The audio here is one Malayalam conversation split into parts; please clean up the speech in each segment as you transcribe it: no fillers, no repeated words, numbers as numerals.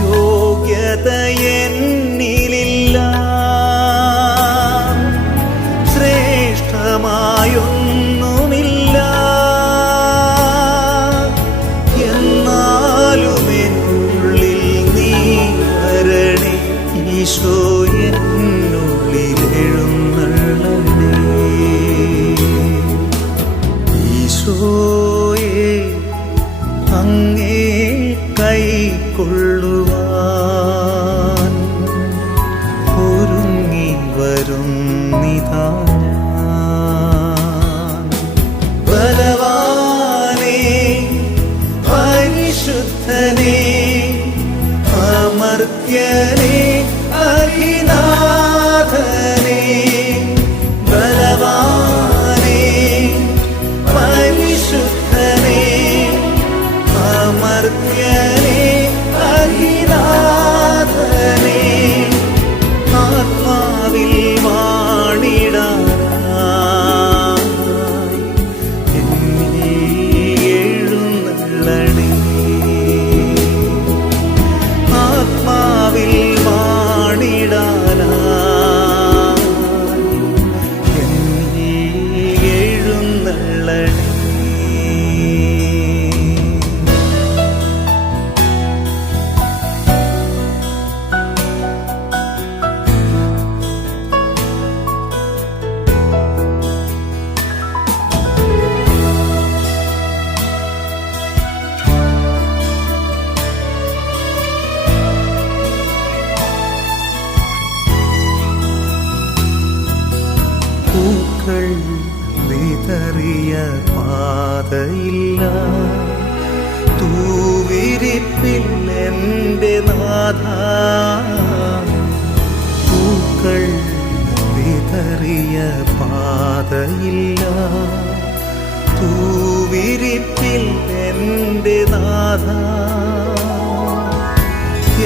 യോഗ്യത എന്നിലില്ല, ശ്രേഷ്ഠമായൊന്നുമില്ല, എന്നാലും എന്നുള്ളിൽ നീ വരണേ ഈശോ, എന്നുള്ളിൽ എഴുന്നള്ളണേ ഈശോയെ, അങ്ങേ കൈക്കൊള്ളുവാൻ ഒരുങ്ങി വരുന്നിതാ ഞാൻ. ബലവാനേ, പരിശുദ്ധനേ, അമർത്യനേ, അധിനാഥനേ, ബലവാനേ, പരിശുദ്ധനേ, അമർത്യനേ, അധിനാഥനേ, ആത്മാവിൽ വാണിടാനായി എന്നിൽ എഴുന്നള്ളണേ, ആത്മാവിൽ വാണിടാനായി എന്നിൽ എഴുന്നള്ളണേ. പൂക്കൾ വിതറിയ പാതയില്ല, തൂവിരിപ്പിൽ എൻ്റെ നാഥ, പൂക്കൾ വിതറിയ പാതയില്ല, തൂവിരിപ്പിൽ എൻ്റെ നാഥ,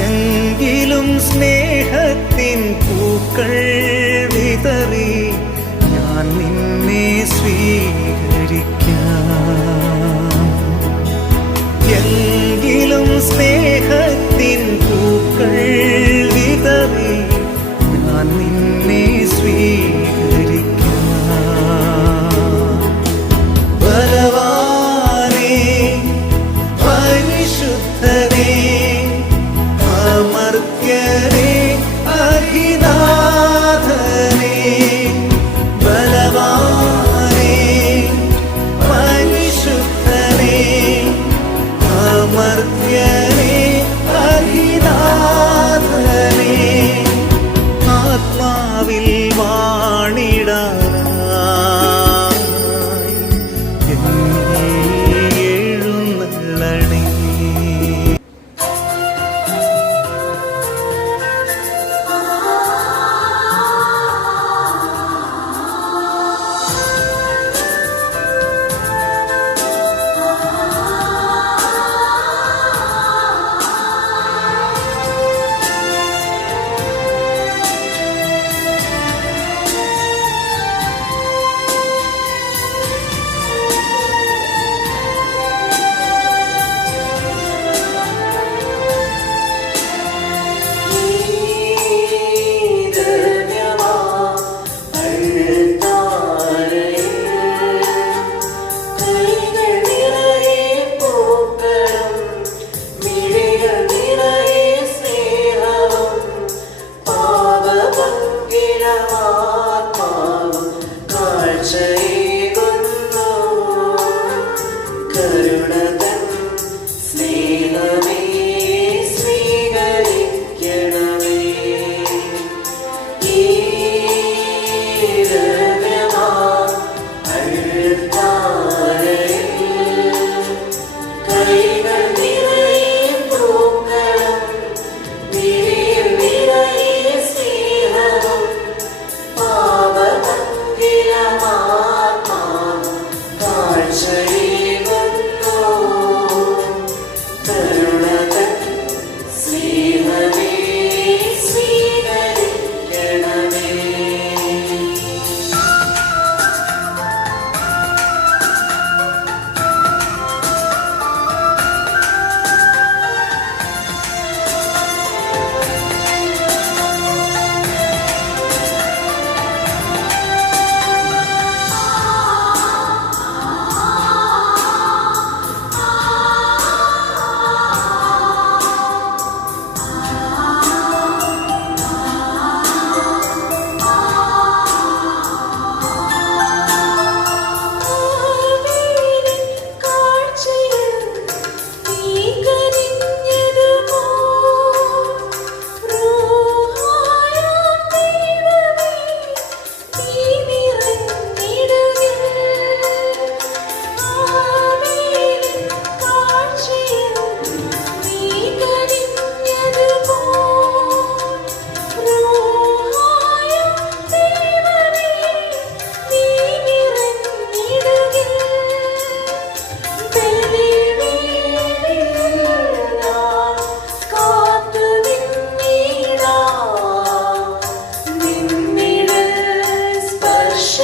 എങ്കിലും സ്നേഹത്തിൻ പൂക്കൾ വിതറി ഞാൻ നിന്നെ സ്വീകരിക്കാം, എങ്കിലും സ്നേഹത്തിൻ പൂക്കൾ വിതറി ഞാൻ നിന്നെ സ്വീകരിക്കാം. ബലവാനേ, പരിശുദ്ധനേ, അമർത്യനേ, അധിനാഥനേ, ബലവാനേ, പരിശുദ്ധനേ, അമർത്യനേ, അധിനാഥനേ, ആത്മാവിൽ വാണിടാനായി എന്നിൽ എഴുന്നള്ളണേ.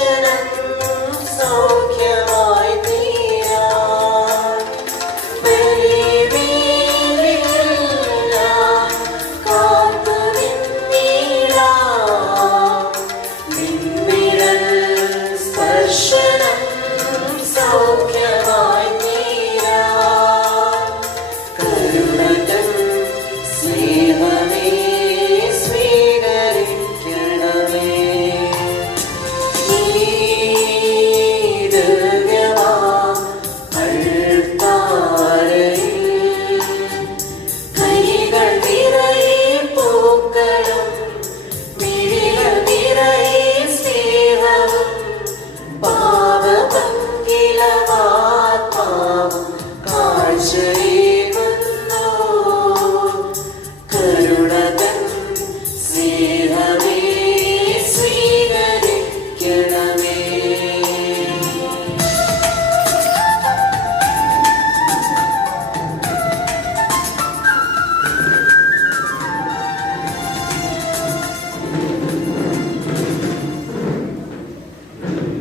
സ്പർശനം സൗഖ്യമായി തീരാൻ ബലിവേദിയെല്ലാം കാത്തു നിന്നിടാം. നിൻവിരൽ സ്പർശനം സൗഖ്യമായി തീരാൻ കരുണതൻ സ്നേഹമേ സ്വീകരിക്കണമേ. ഈ ദിവ്യമാം അൾത്താരയിൽ കൈകൾ നിറയെ പൂക്കളും മിഴികൾ നിറയെ സ്നേഹവും പാപപങ്കിലമാത്മാവും കാഴ്ചയേകുന്നു. കരുണതൻ സ്നേഹമേ സ്വീകരിക്കണമേ.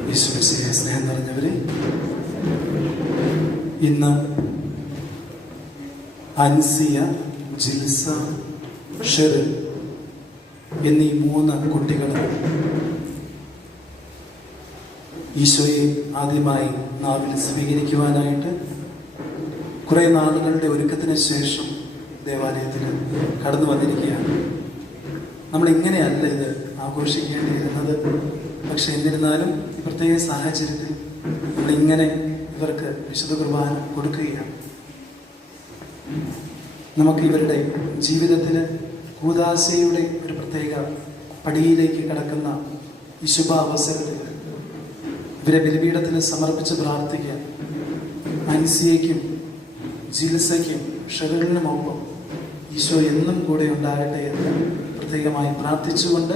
യേശുമിശിഹായിൽ സ്നേഹം നിറഞ്ഞവരെ, ഇന്ന് അൻസിയ, ജിൽസ, ഷെറിൻ എന്നീ 3 കുട്ടികൾ ഈശോയെ ആദ്യമായി നാവിൽ സ്വീകരിക്കുവാനായിട്ട് കുറേ നാളുകളുടെ ഒരുക്കത്തിന് ശേഷം ദേവാലയത്തിൽ കടന്നു വന്നിരിക്കുകയാണ്. നമ്മളിങ്ങനെയല്ല ഇത് ആഘോഷിക്കേണ്ടിയിരുന്നത്. പക്ഷെ എന്നിരുന്നാലും ഈ പ്രത്യേക സാഹചര്യത്തിൽ നമ്മളിങ്ങനെ ഇവർക്ക് വിശുദ്ധ കുർബാന കൊടുക്കുകയാണ്. നമുക്ക് ഇവരുടെ ജീവിതത്തിൽ കൂദാശയുടെ ഒരു പ്രത്യേക പടിയിലേക്ക് കടക്കുന്ന ഈ ശുഭ അവസരത്തിൽ ഇവരെ ബലിപീഠത്തിൽ സമർപ്പിച്ച് പ്രാർത്ഥിക്കാൻ അൻസിയയ്ക്കും ജിൽസയ്ക്കും ഷെറിനുമൊപ്പം ഈശോ എന്നും കൂടെ ഉണ്ടാകട്ടെ എന്ന് പ്രത്യേകമായി പ്രാർത്ഥിച്ചുകൊണ്ട്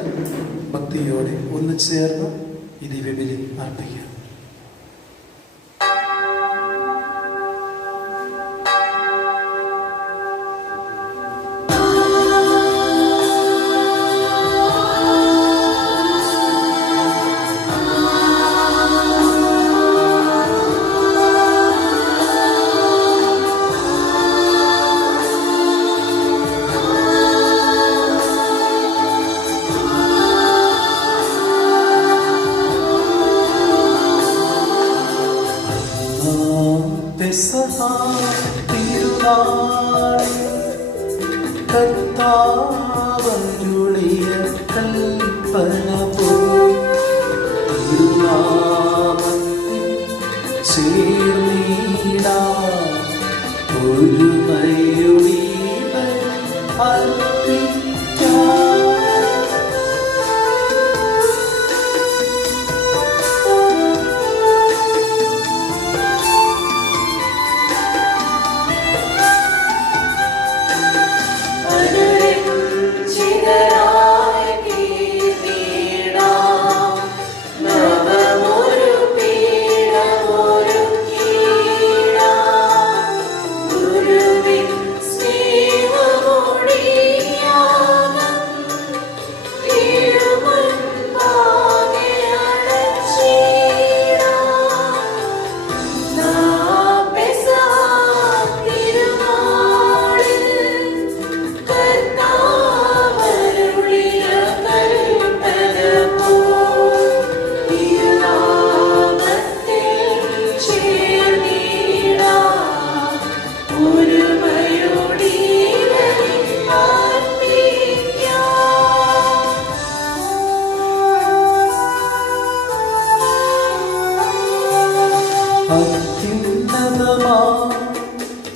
ഭക്തിയോടെ ഒന്ന് ചേർന്ന് ഈ ദിവ്യബലി അർപ്പിക്കാം. കർത്താവരുളിയ കൽപ്പന പോരുനാമത്തിൽ ചേർന്നിടാൻ ഒരുമയുടെ അർപ്പിക്കാം.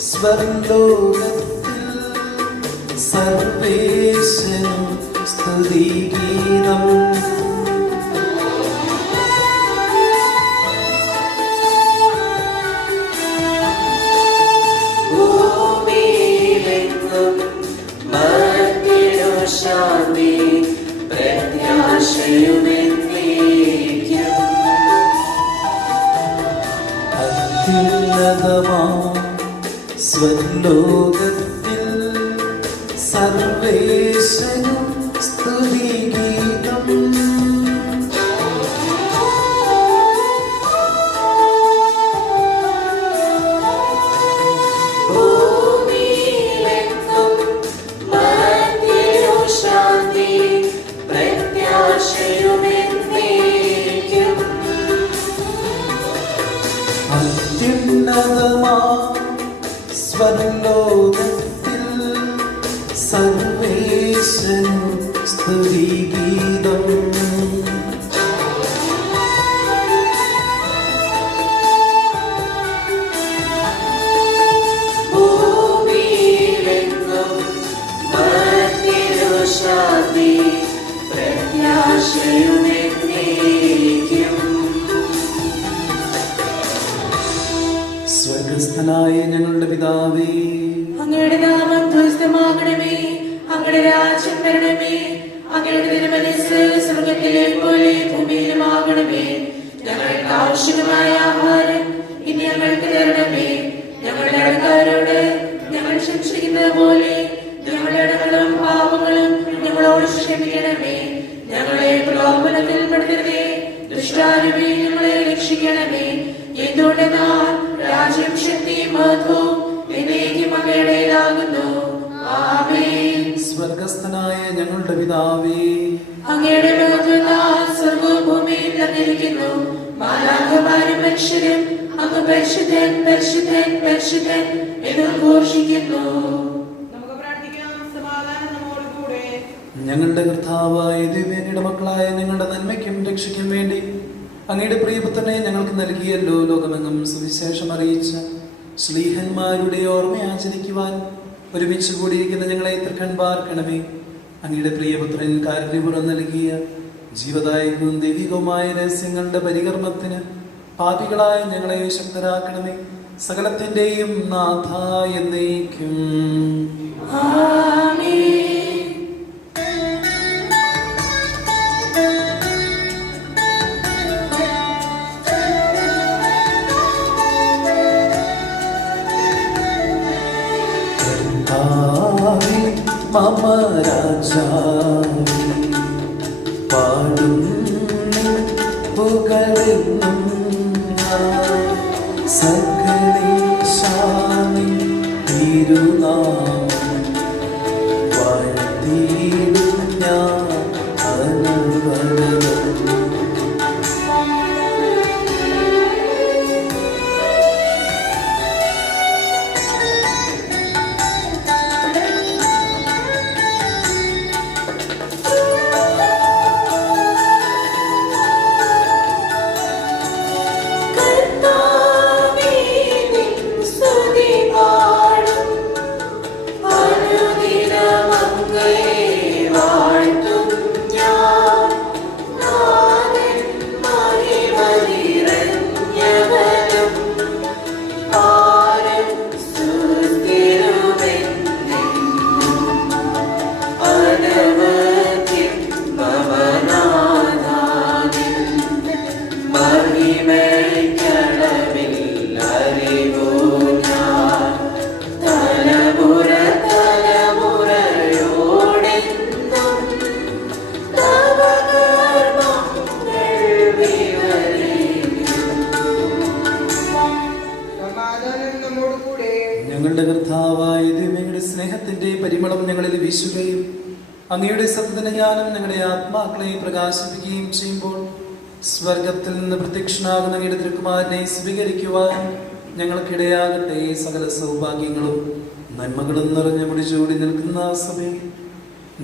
സ്വർലോകത്തിൽ സർവേശനും സ്തുതിഗീതം. ഭൂമിയിലെങ്ങും മർത്യനു ശാന്തി പ്രത്യാശയുമെന്നേക്കും. അത്യുന്നതമാം സ്വർലോകത്തിൽ സർവേശനും സ്തുതിഗീതം. ഉന്നതമാ സ്വർലോകത്തിൽ സർവേശൻ സ്തുതിഗീതം. ഭൂമിയിലെങ്ങും മർത്യനു ശാന്തി പ്രത്യാശയുമെന്നേക്കും. സ്വർഗസ്ഥനായ ഞങ്ങളുടെ പിതാവേ, അങ്ങയുടെ നാമം പൂജിതമാകണമേ. അങ്ങയുടെ രാജ്യം വരണമേ. അങ്ങയുടെ തിരുമനസ്സ് സ്വർഗ്ഗത്തിലെ പോലെ ഭൂമിയിലുമാകണമേ. ഞങ്ങൾക്ക് ആവശ്യമായ ആഹാരം ഇനി ഞങ്ങൾക്ക് തരണമേ. ഞങ്ങളുടെ കടക്കാരോട് ഞങ്ങൾ ക്ഷമിച്ചിരിക്കുന്നത് പോലെ ഞങ്ങളുടെ കടങ്ങളും പാപങ്ങളും ഞങ്ങളോട് ക്ഷമിക്കണമേ. ഞങ്ങളെ പ്രലോഭനത്തിൽ പെടുത്തരുതേ, ദുഷ്ടാരൂപി ഞങ്ങളെ രക്ഷിക്കണമേ. എന്തുകൊണ്ടെന്നാൽ രാജ്യം ശക്തിയും മഹത്വവും എന്നേക്കും അങ്ങയുടേതാകുന്നു. ആമേൻ. സ്വർഗസ്ഥനായ ഞങ്ങളുടെ പിതാവേ, അങ്ങയുടെ മഹത്വത്താൽ സ്വർഗ്ഗവും ഭൂമിയും നിറഞ്ഞിരിക്കുന്നു. മാലാഖമാരും മനുഷ്യരും അങ്ങ് പരിശുദ്ധൻ പരിശുദ്ധൻ പരിശുദ്ധൻ എന്ന് ഘോഷിക്കുന്നു. നമുക്ക് പ്രാർത്ഥിക്കാം. സമാധാനം നമ്മോടുകൂടെ. ഞങ്ങളുടെ കർത്താവായ ദിവ്യയുടെ മക്കളായ ഞങ്ങളുടെ നന്മയ്ക്കും രക്ഷയ്ക്കും വേണ്ടി അങ്ങയുടെ പ്രിയപുത്രനെ ഞങ്ങൾക്ക് നൽകിയല്ലോ. ലോകമെങ്ങും സുവിശേഷം അറിയിച്ച ശ്ലീഹന്മാരുടെ ഓർമ്മ ആചരിക്കുവാൻ ഒരുമിച്ച് കൂടിയിരിക്കുന്ന ഞങ്ങളെ തൃക്കൺ പാർക്കണമേ. അങ്ങയുടെ പ്രിയപുത്രൻ കാരുണ്യപുറം നൽകിയ ജീവദായകവും ദൈവികവുമായ രഹസ്യങ്ങളുടെ പരികർമ്മത്തിന് പാപികളായ ഞങ്ങളെ ശക്തരാക്കണമേ. സകലത്തിന്റെയും നാഥ എന്നേക്കും. ആമേൻ. കർത്താവേ, മമ രാജാവേ, പാടും നിൻ പുകഴെന്നും ഞാൻ. സകലേശാനിൻ തിരുനാമം വാഴ്ത്തിയിടും ഞാൻ അനവരതം. കർത്താവേ, നിൻ സ്തുതി പാടും. അനുദിനം അങ്ങയെ വാഴ്ത്തും ഞാൻ. നാഥൻ മഹിമ നിറഞ്ഞവനും പാരം സ്തുതിരുമെന്നും. അനവധിം മമ നാഥാവിൻ മഹിമയ്ക്കടവില്ലറിവു ഞാൻ. തലമുറ തലമുറയോടെന്നും തവ കർമ്മങ്ങൾ വിവരിക്കും. സമാധാനം നമ്മോടുകൂടെ. ഞങ്ങളുടെ കർത്താവായ ദിവ്യയുടെ സ്നേഹത്തിന്റെ പരിമളം ഞങ്ങളിൽ വീശുകയും അങ്ങയുടെ സത്യത്തിന്റെ ജ്ഞാനം ഞങ്ങളുടെ ആത്മാക്കളെ പ്രകാശിപ്പിക്കുകയും ചെയ്യുമ്പോൾ സ്വർഗത്തിൽ നിന്ന് പ്രത്യക്ഷനാകുന്ന അങ്ങയുടെ തിരുക്കുമാരനെ സ്വീകരിക്കുവാൻ ഞങ്ങൾക്കിടയാകട്ടെ. സകല സൗഭാഗ്യങ്ങളും നന്മകളും നിറഞ്ഞ മുടിചൂടി നിൽക്കുന്ന ആ സമയം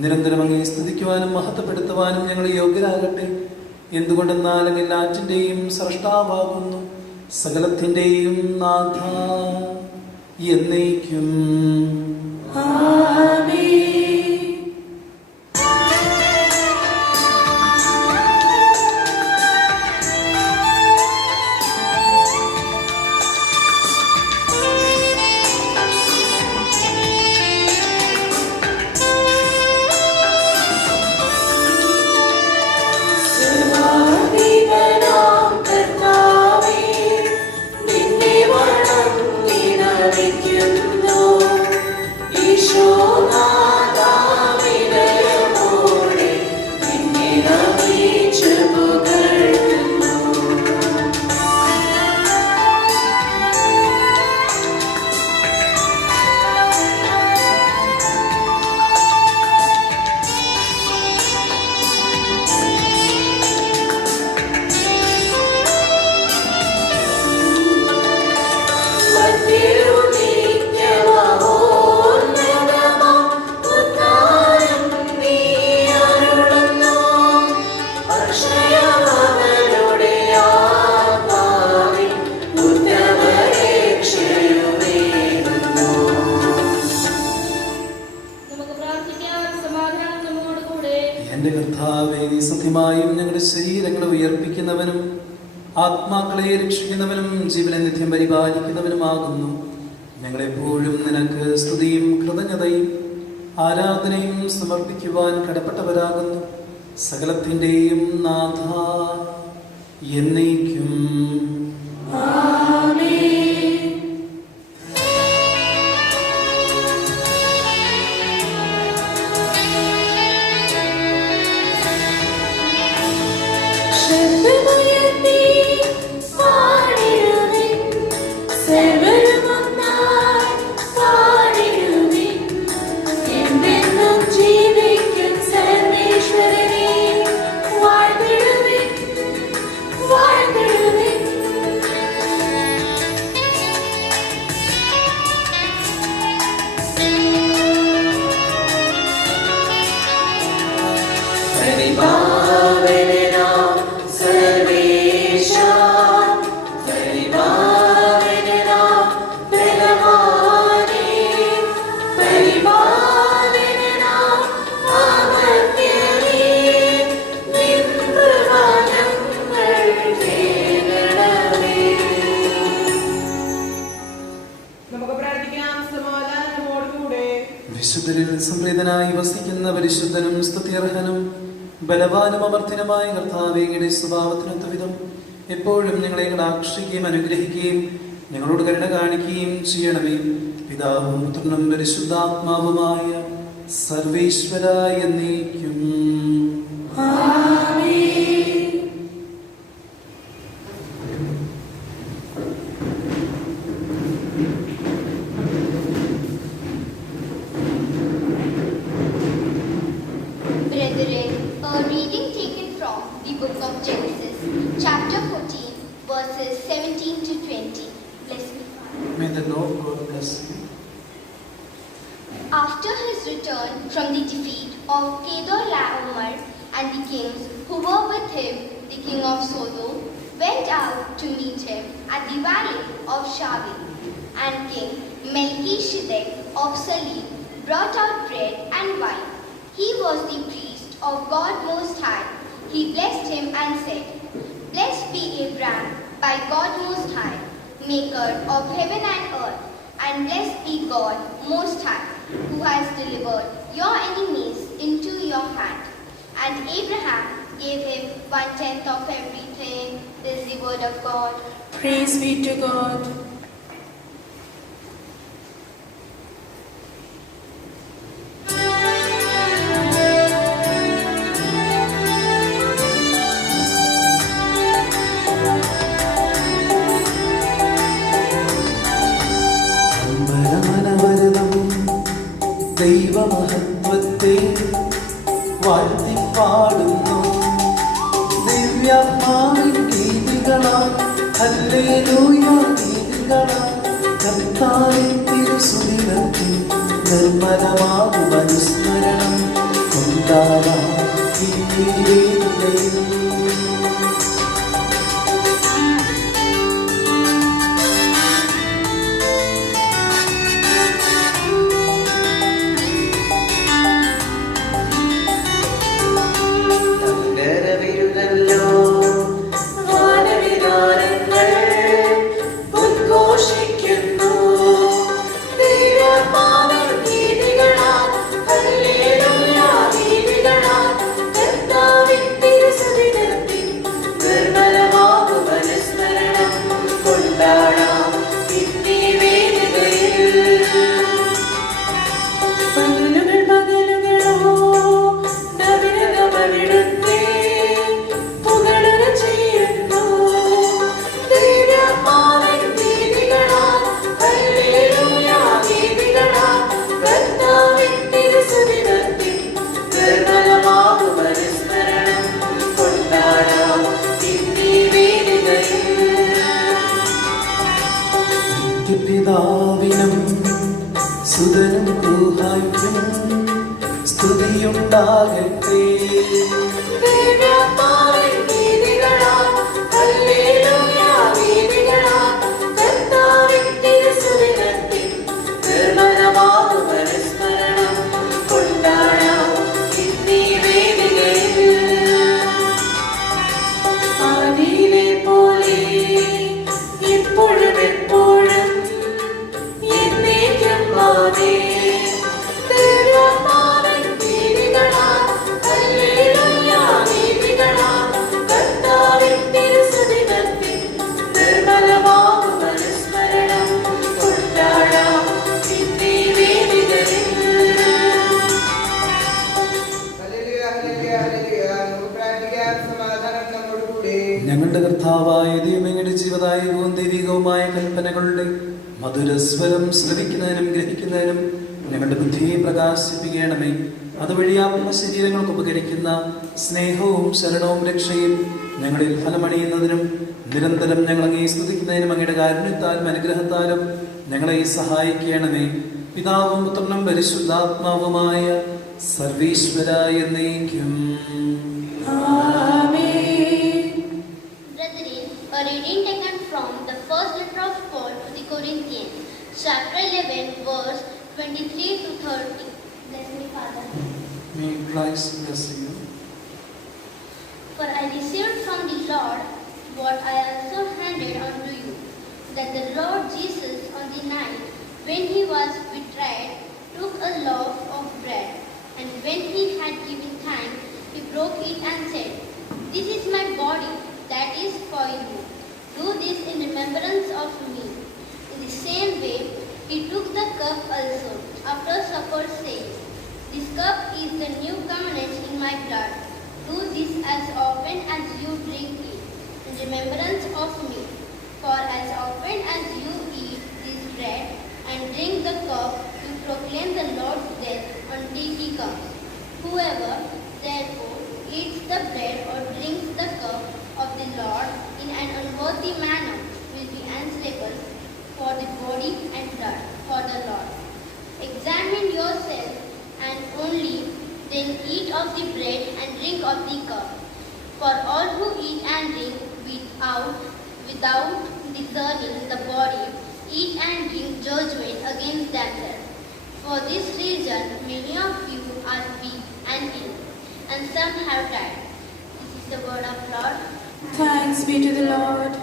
നിരന്തരം അങ്ങയെ സ്തുതിക്കുവാനും മഹത്വപ്പെടുത്തുവാനും ഞങ്ങൾ യോഗ്യരാകട്ടെ. എന്തുകൊണ്ടെന്നാൽ അങ്ങ് എല്ലാറ്റിൻ്റെയും സ്രഷ്ടാവാകുന്നു, സകലത്തിൻ്റെയും നാഥ എന്നേക്കും. ആമേൻ. സർവാധിപനാം കർത്താവേ, നിന്നെ വണങ്ങിട വയ്ക്കുന്നു. ഈശോനാഥ അനുഗ്രഹിക്കുന്നവനും ആത്മാക്കളെ രക്ഷിക്കുന്നവനും ജീവനെ നിത്യം പരിപാലിക്കുന്നവനുമാകുന്നു. ഞങ്ങളെപ്പോഴും നിനക്ക് സ്തുതിയും കൃതജ്ഞതയും ആരാധനയും സമർപ്പിക്കുവാൻ കടപ്പെട്ടവരാകുന്നു. സകലത്തിൻ്റെയും നാഥ എന്നേക്കും. വിശുദ്ധരിൽ സംപ്രീതനായി വസിക്കുന്ന പരിശുദ്ധനും സ്തുത്യർഹനും ബലവാനും അമർത്തിനുമായ കർത്താവേ, അങ്ങയുടെ സ്വഭാവത്തിനൊത്ത വിധം എപ്പോഴും ഞങ്ങളെ കടാക്ഷിക്കുകയും അനുഗ്രഹിക്കുകയും ഞങ്ങളോട് കരുണ കാണിക്കുകയും ചെയ്യണമേ. പിതാവും പുത്രനും പരിശുദ്ധാത്മാവുമായ സർവേശ്വര എന്നേക്കും. May the Lord God bless you. After his return from the defeat of Kedorlaomer and the kings who were with him, the king of Sodom went out to meet him at the valley of Shaveh. And King Melchizedek of Salem brought out bread and wine. He was the priest of God Most High. He blessed him and said, "Blessed be Abraham by God Most High, maker of heaven and earth, and blessed be God Most High, who has delivered your enemies into your hand." And Abraham gave him 1/10 of everything. This is the word of God. Praise be to God. ദൈവമഹത്വത്തെ വാഴ്ത്തിപ്പാടുന്നു. ദിവ്യാത്മാവിൻ ഗീതികളാൽ ഹല്ലേലൂയ ഗീതികളാൽ കർത്താവിൻ തിരുസുദിനത്തിൽ നിർമ്മലമാകും അനുസ്മരണം കൊണ്ടാടാം ഈ വേദികയിൽ. പിതാവിനും സുതനും ൂഹായ്ക്കും സ്തുതിയുണ്ടാകട്ടെ. ആദിയിലെ കർത്താവായ ദൈവമയുടെ ജീവദായകവും ദൈവികവുമായ കൽപ്പനകളുടെ മധുരസ്വരം ശ്രവിക്കുന്നതിനും ഗ്രഹിക്കുന്നതിനും ഞങ്ങളുടെ ബുദ്ധിയെ പ്രകാശിപ്പിക്കണമേ. അതുവഴി ആത്മശരീരങ്ങൾക്ക് ഉപകരിക്കുന്ന സ്നേഹവും ശരണവും രക്ഷയും ഞങ്ങളിൽ ഫലമണിയുന്നതിനും നിരന്തരം ഞങ്ങൾ അങ്ങേ സ്തുതിക്കുന്നതിനും അങ്ങയുടെ കാരുണ്യത്താലും അനുഗ്രഹത്താലും ഞങ്ങളെ സഹായിക്കണമേ. പിതാവും പുത്രനും പരിശുദ്ധാത്മാവുമായ സർവീശ്വരായ എന്നേക്കും. Brethren, a reading taken from the first letter of Paul to the Corinthians, chapter 11, verse 23 to 30. Bless me, Father. May Christ bless you. For I received from the Lord what I also handed unto you, that the Lord Jesus on the night when he was betrayed took a loaf of bread, and when he had given thanks, he broke it and said, "This is my body that is for you. Do this in remembrance of me." In the same way, he took the cup also after supper, saying, "This cup is the new covenant in my blood. Do this as often as you drink it, in remembrance of me. For as often as you eat this bread and drink the cup, you proclaim the Lord's death until he comes. Whoever, therefore, eats the bread or drinks the cup of the Lord in an unworthy manner will be answerable for the body and blood for the Lord. Examine yourselves, and only then eat of the bread and drink of the cup. For all who eat and drink without discerning the body, eat and drink judgment against themselves. For this reason, many of you are weak and ill, and some have died." This is the word of Lord. Thanks be to the Lord.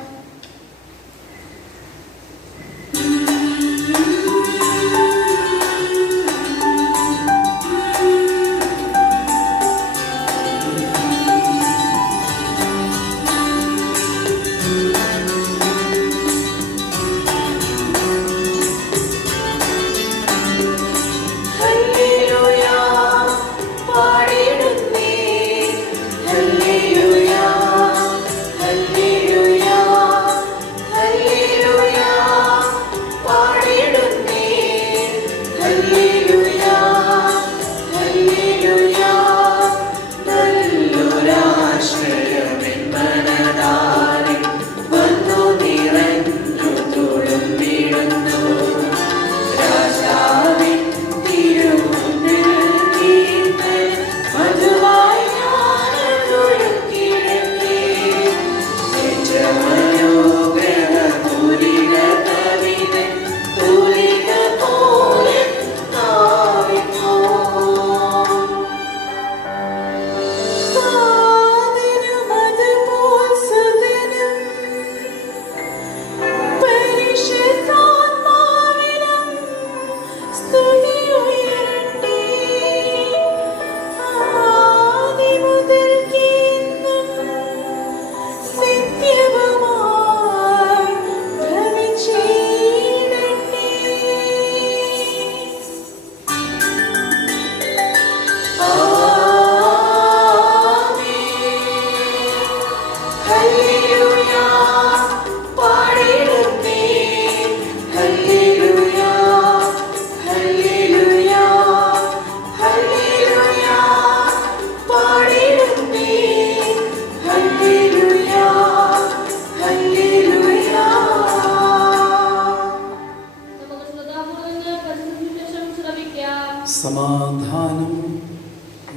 സമാധാനം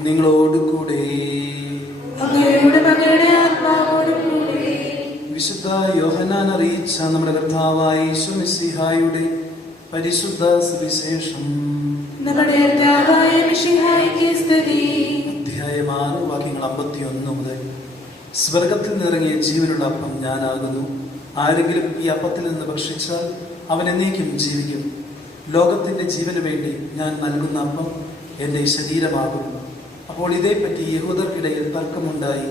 നിങ്ങളോടുകൂടെ. വിശുദ്ധ യോഹന്നാൻ അറിയിച്ച നമ്മുടെ കർത്താവായ യേശു മിശിഹായുടെ പരിശുദ്ധ സുവിശേഷം. അധ്യായം 6 വാക്യങ്ങൾ 51 മുതൽ. സ്വർഗത്തിൽ നിന്നിറങ്ങിയ ജീവനുള്ള അപ്പം ഞാനാകുന്നു. ആരെങ്കിലും ഈ അപ്പത്തിൽ നിന്ന് ഭക്ഷിച്ചാൽ അവൻ എന്നേക്കും ജീവിക്കും. ലോകത്തിന്റെ ജീവന് വേണ്ടി ഞാൻ നൽകുന്ന അപ്പം എൻ്റെ ശരീരമാകും. അപ്പോൾ ഇതേപ്പറ്റി യഹൂദർക്കിടയിൽ തർക്കമുണ്ടായി.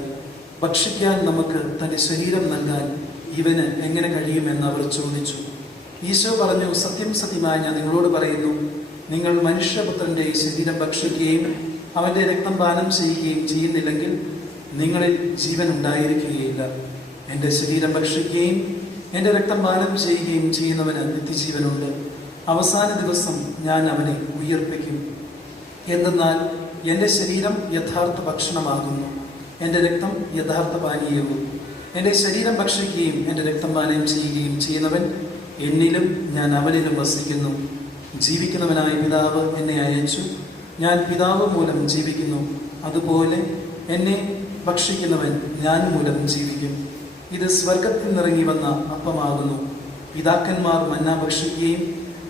ഭക്ഷിക്കാൻ നമുക്ക് തൻ്റെ ശരീരം നൽകാൻ ഇവന് എങ്ങനെ കഴിയുമെന്ന് അവർ ചോദിച്ചു. ഈശോ പറഞ്ഞു, സത്യം സത്യമായി ഞാൻ നിങ്ങളോട് പറയുന്നു, നിങ്ങൾ മനുഷ്യപുത്രന്റെ ശരീരം ഭക്ഷിക്കുകയും അവൻ്റെ രക്തം പാനം ചെയ്യുകയും ചെയ്യുന്നില്ലെങ്കിൽ നിങ്ങളിൽ ജീവൻ ഉണ്ടായിരിക്കുകയില്ല. എൻ്റെ ശരീരം ഭക്ഷിക്കുകയും എൻ്റെ രക്തം പാനം ചെയ്യുകയും ചെയ്യുന്നവന് നിത്യജീവനുണ്ട്. അവസാന ദിവസം ഞാൻ അവനെ ഉയർപ്പിക്കും. എന്തെന്നാൽ എൻ്റെ ശരീരം യഥാർത്ഥ ഭക്ഷണമാകുന്നു, എൻ്റെ രക്തം യഥാർത്ഥ പാനീയവും. എൻ്റെ ശരീരം ഭക്ഷിക്കുകയും എൻ്റെ രക്തം പാനം ചെയ്യുകയും ചെയ്യുന്നവൻ എന്നിലും ഞാൻ അവനിലും വസിക്കുന്നു. ജീവിക്കുന്നവനായ പിതാവ് എന്നെ അയച്ചു, ഞാൻ പിതാവ് മൂലം ജീവിക്കുന്നു. അതുപോലെ എന്നെ ഭക്ഷിക്കുന്നവൻ ഞാൻ മൂലം ജീവിക്കും. ഇത് സ്വർഗത്തിൽ നിന്നിറങ്ങി വന്ന അപ്പമാകുന്നു. പിതാക്കന്മാർ മന്ന ഭക്ഷിക്കുകയും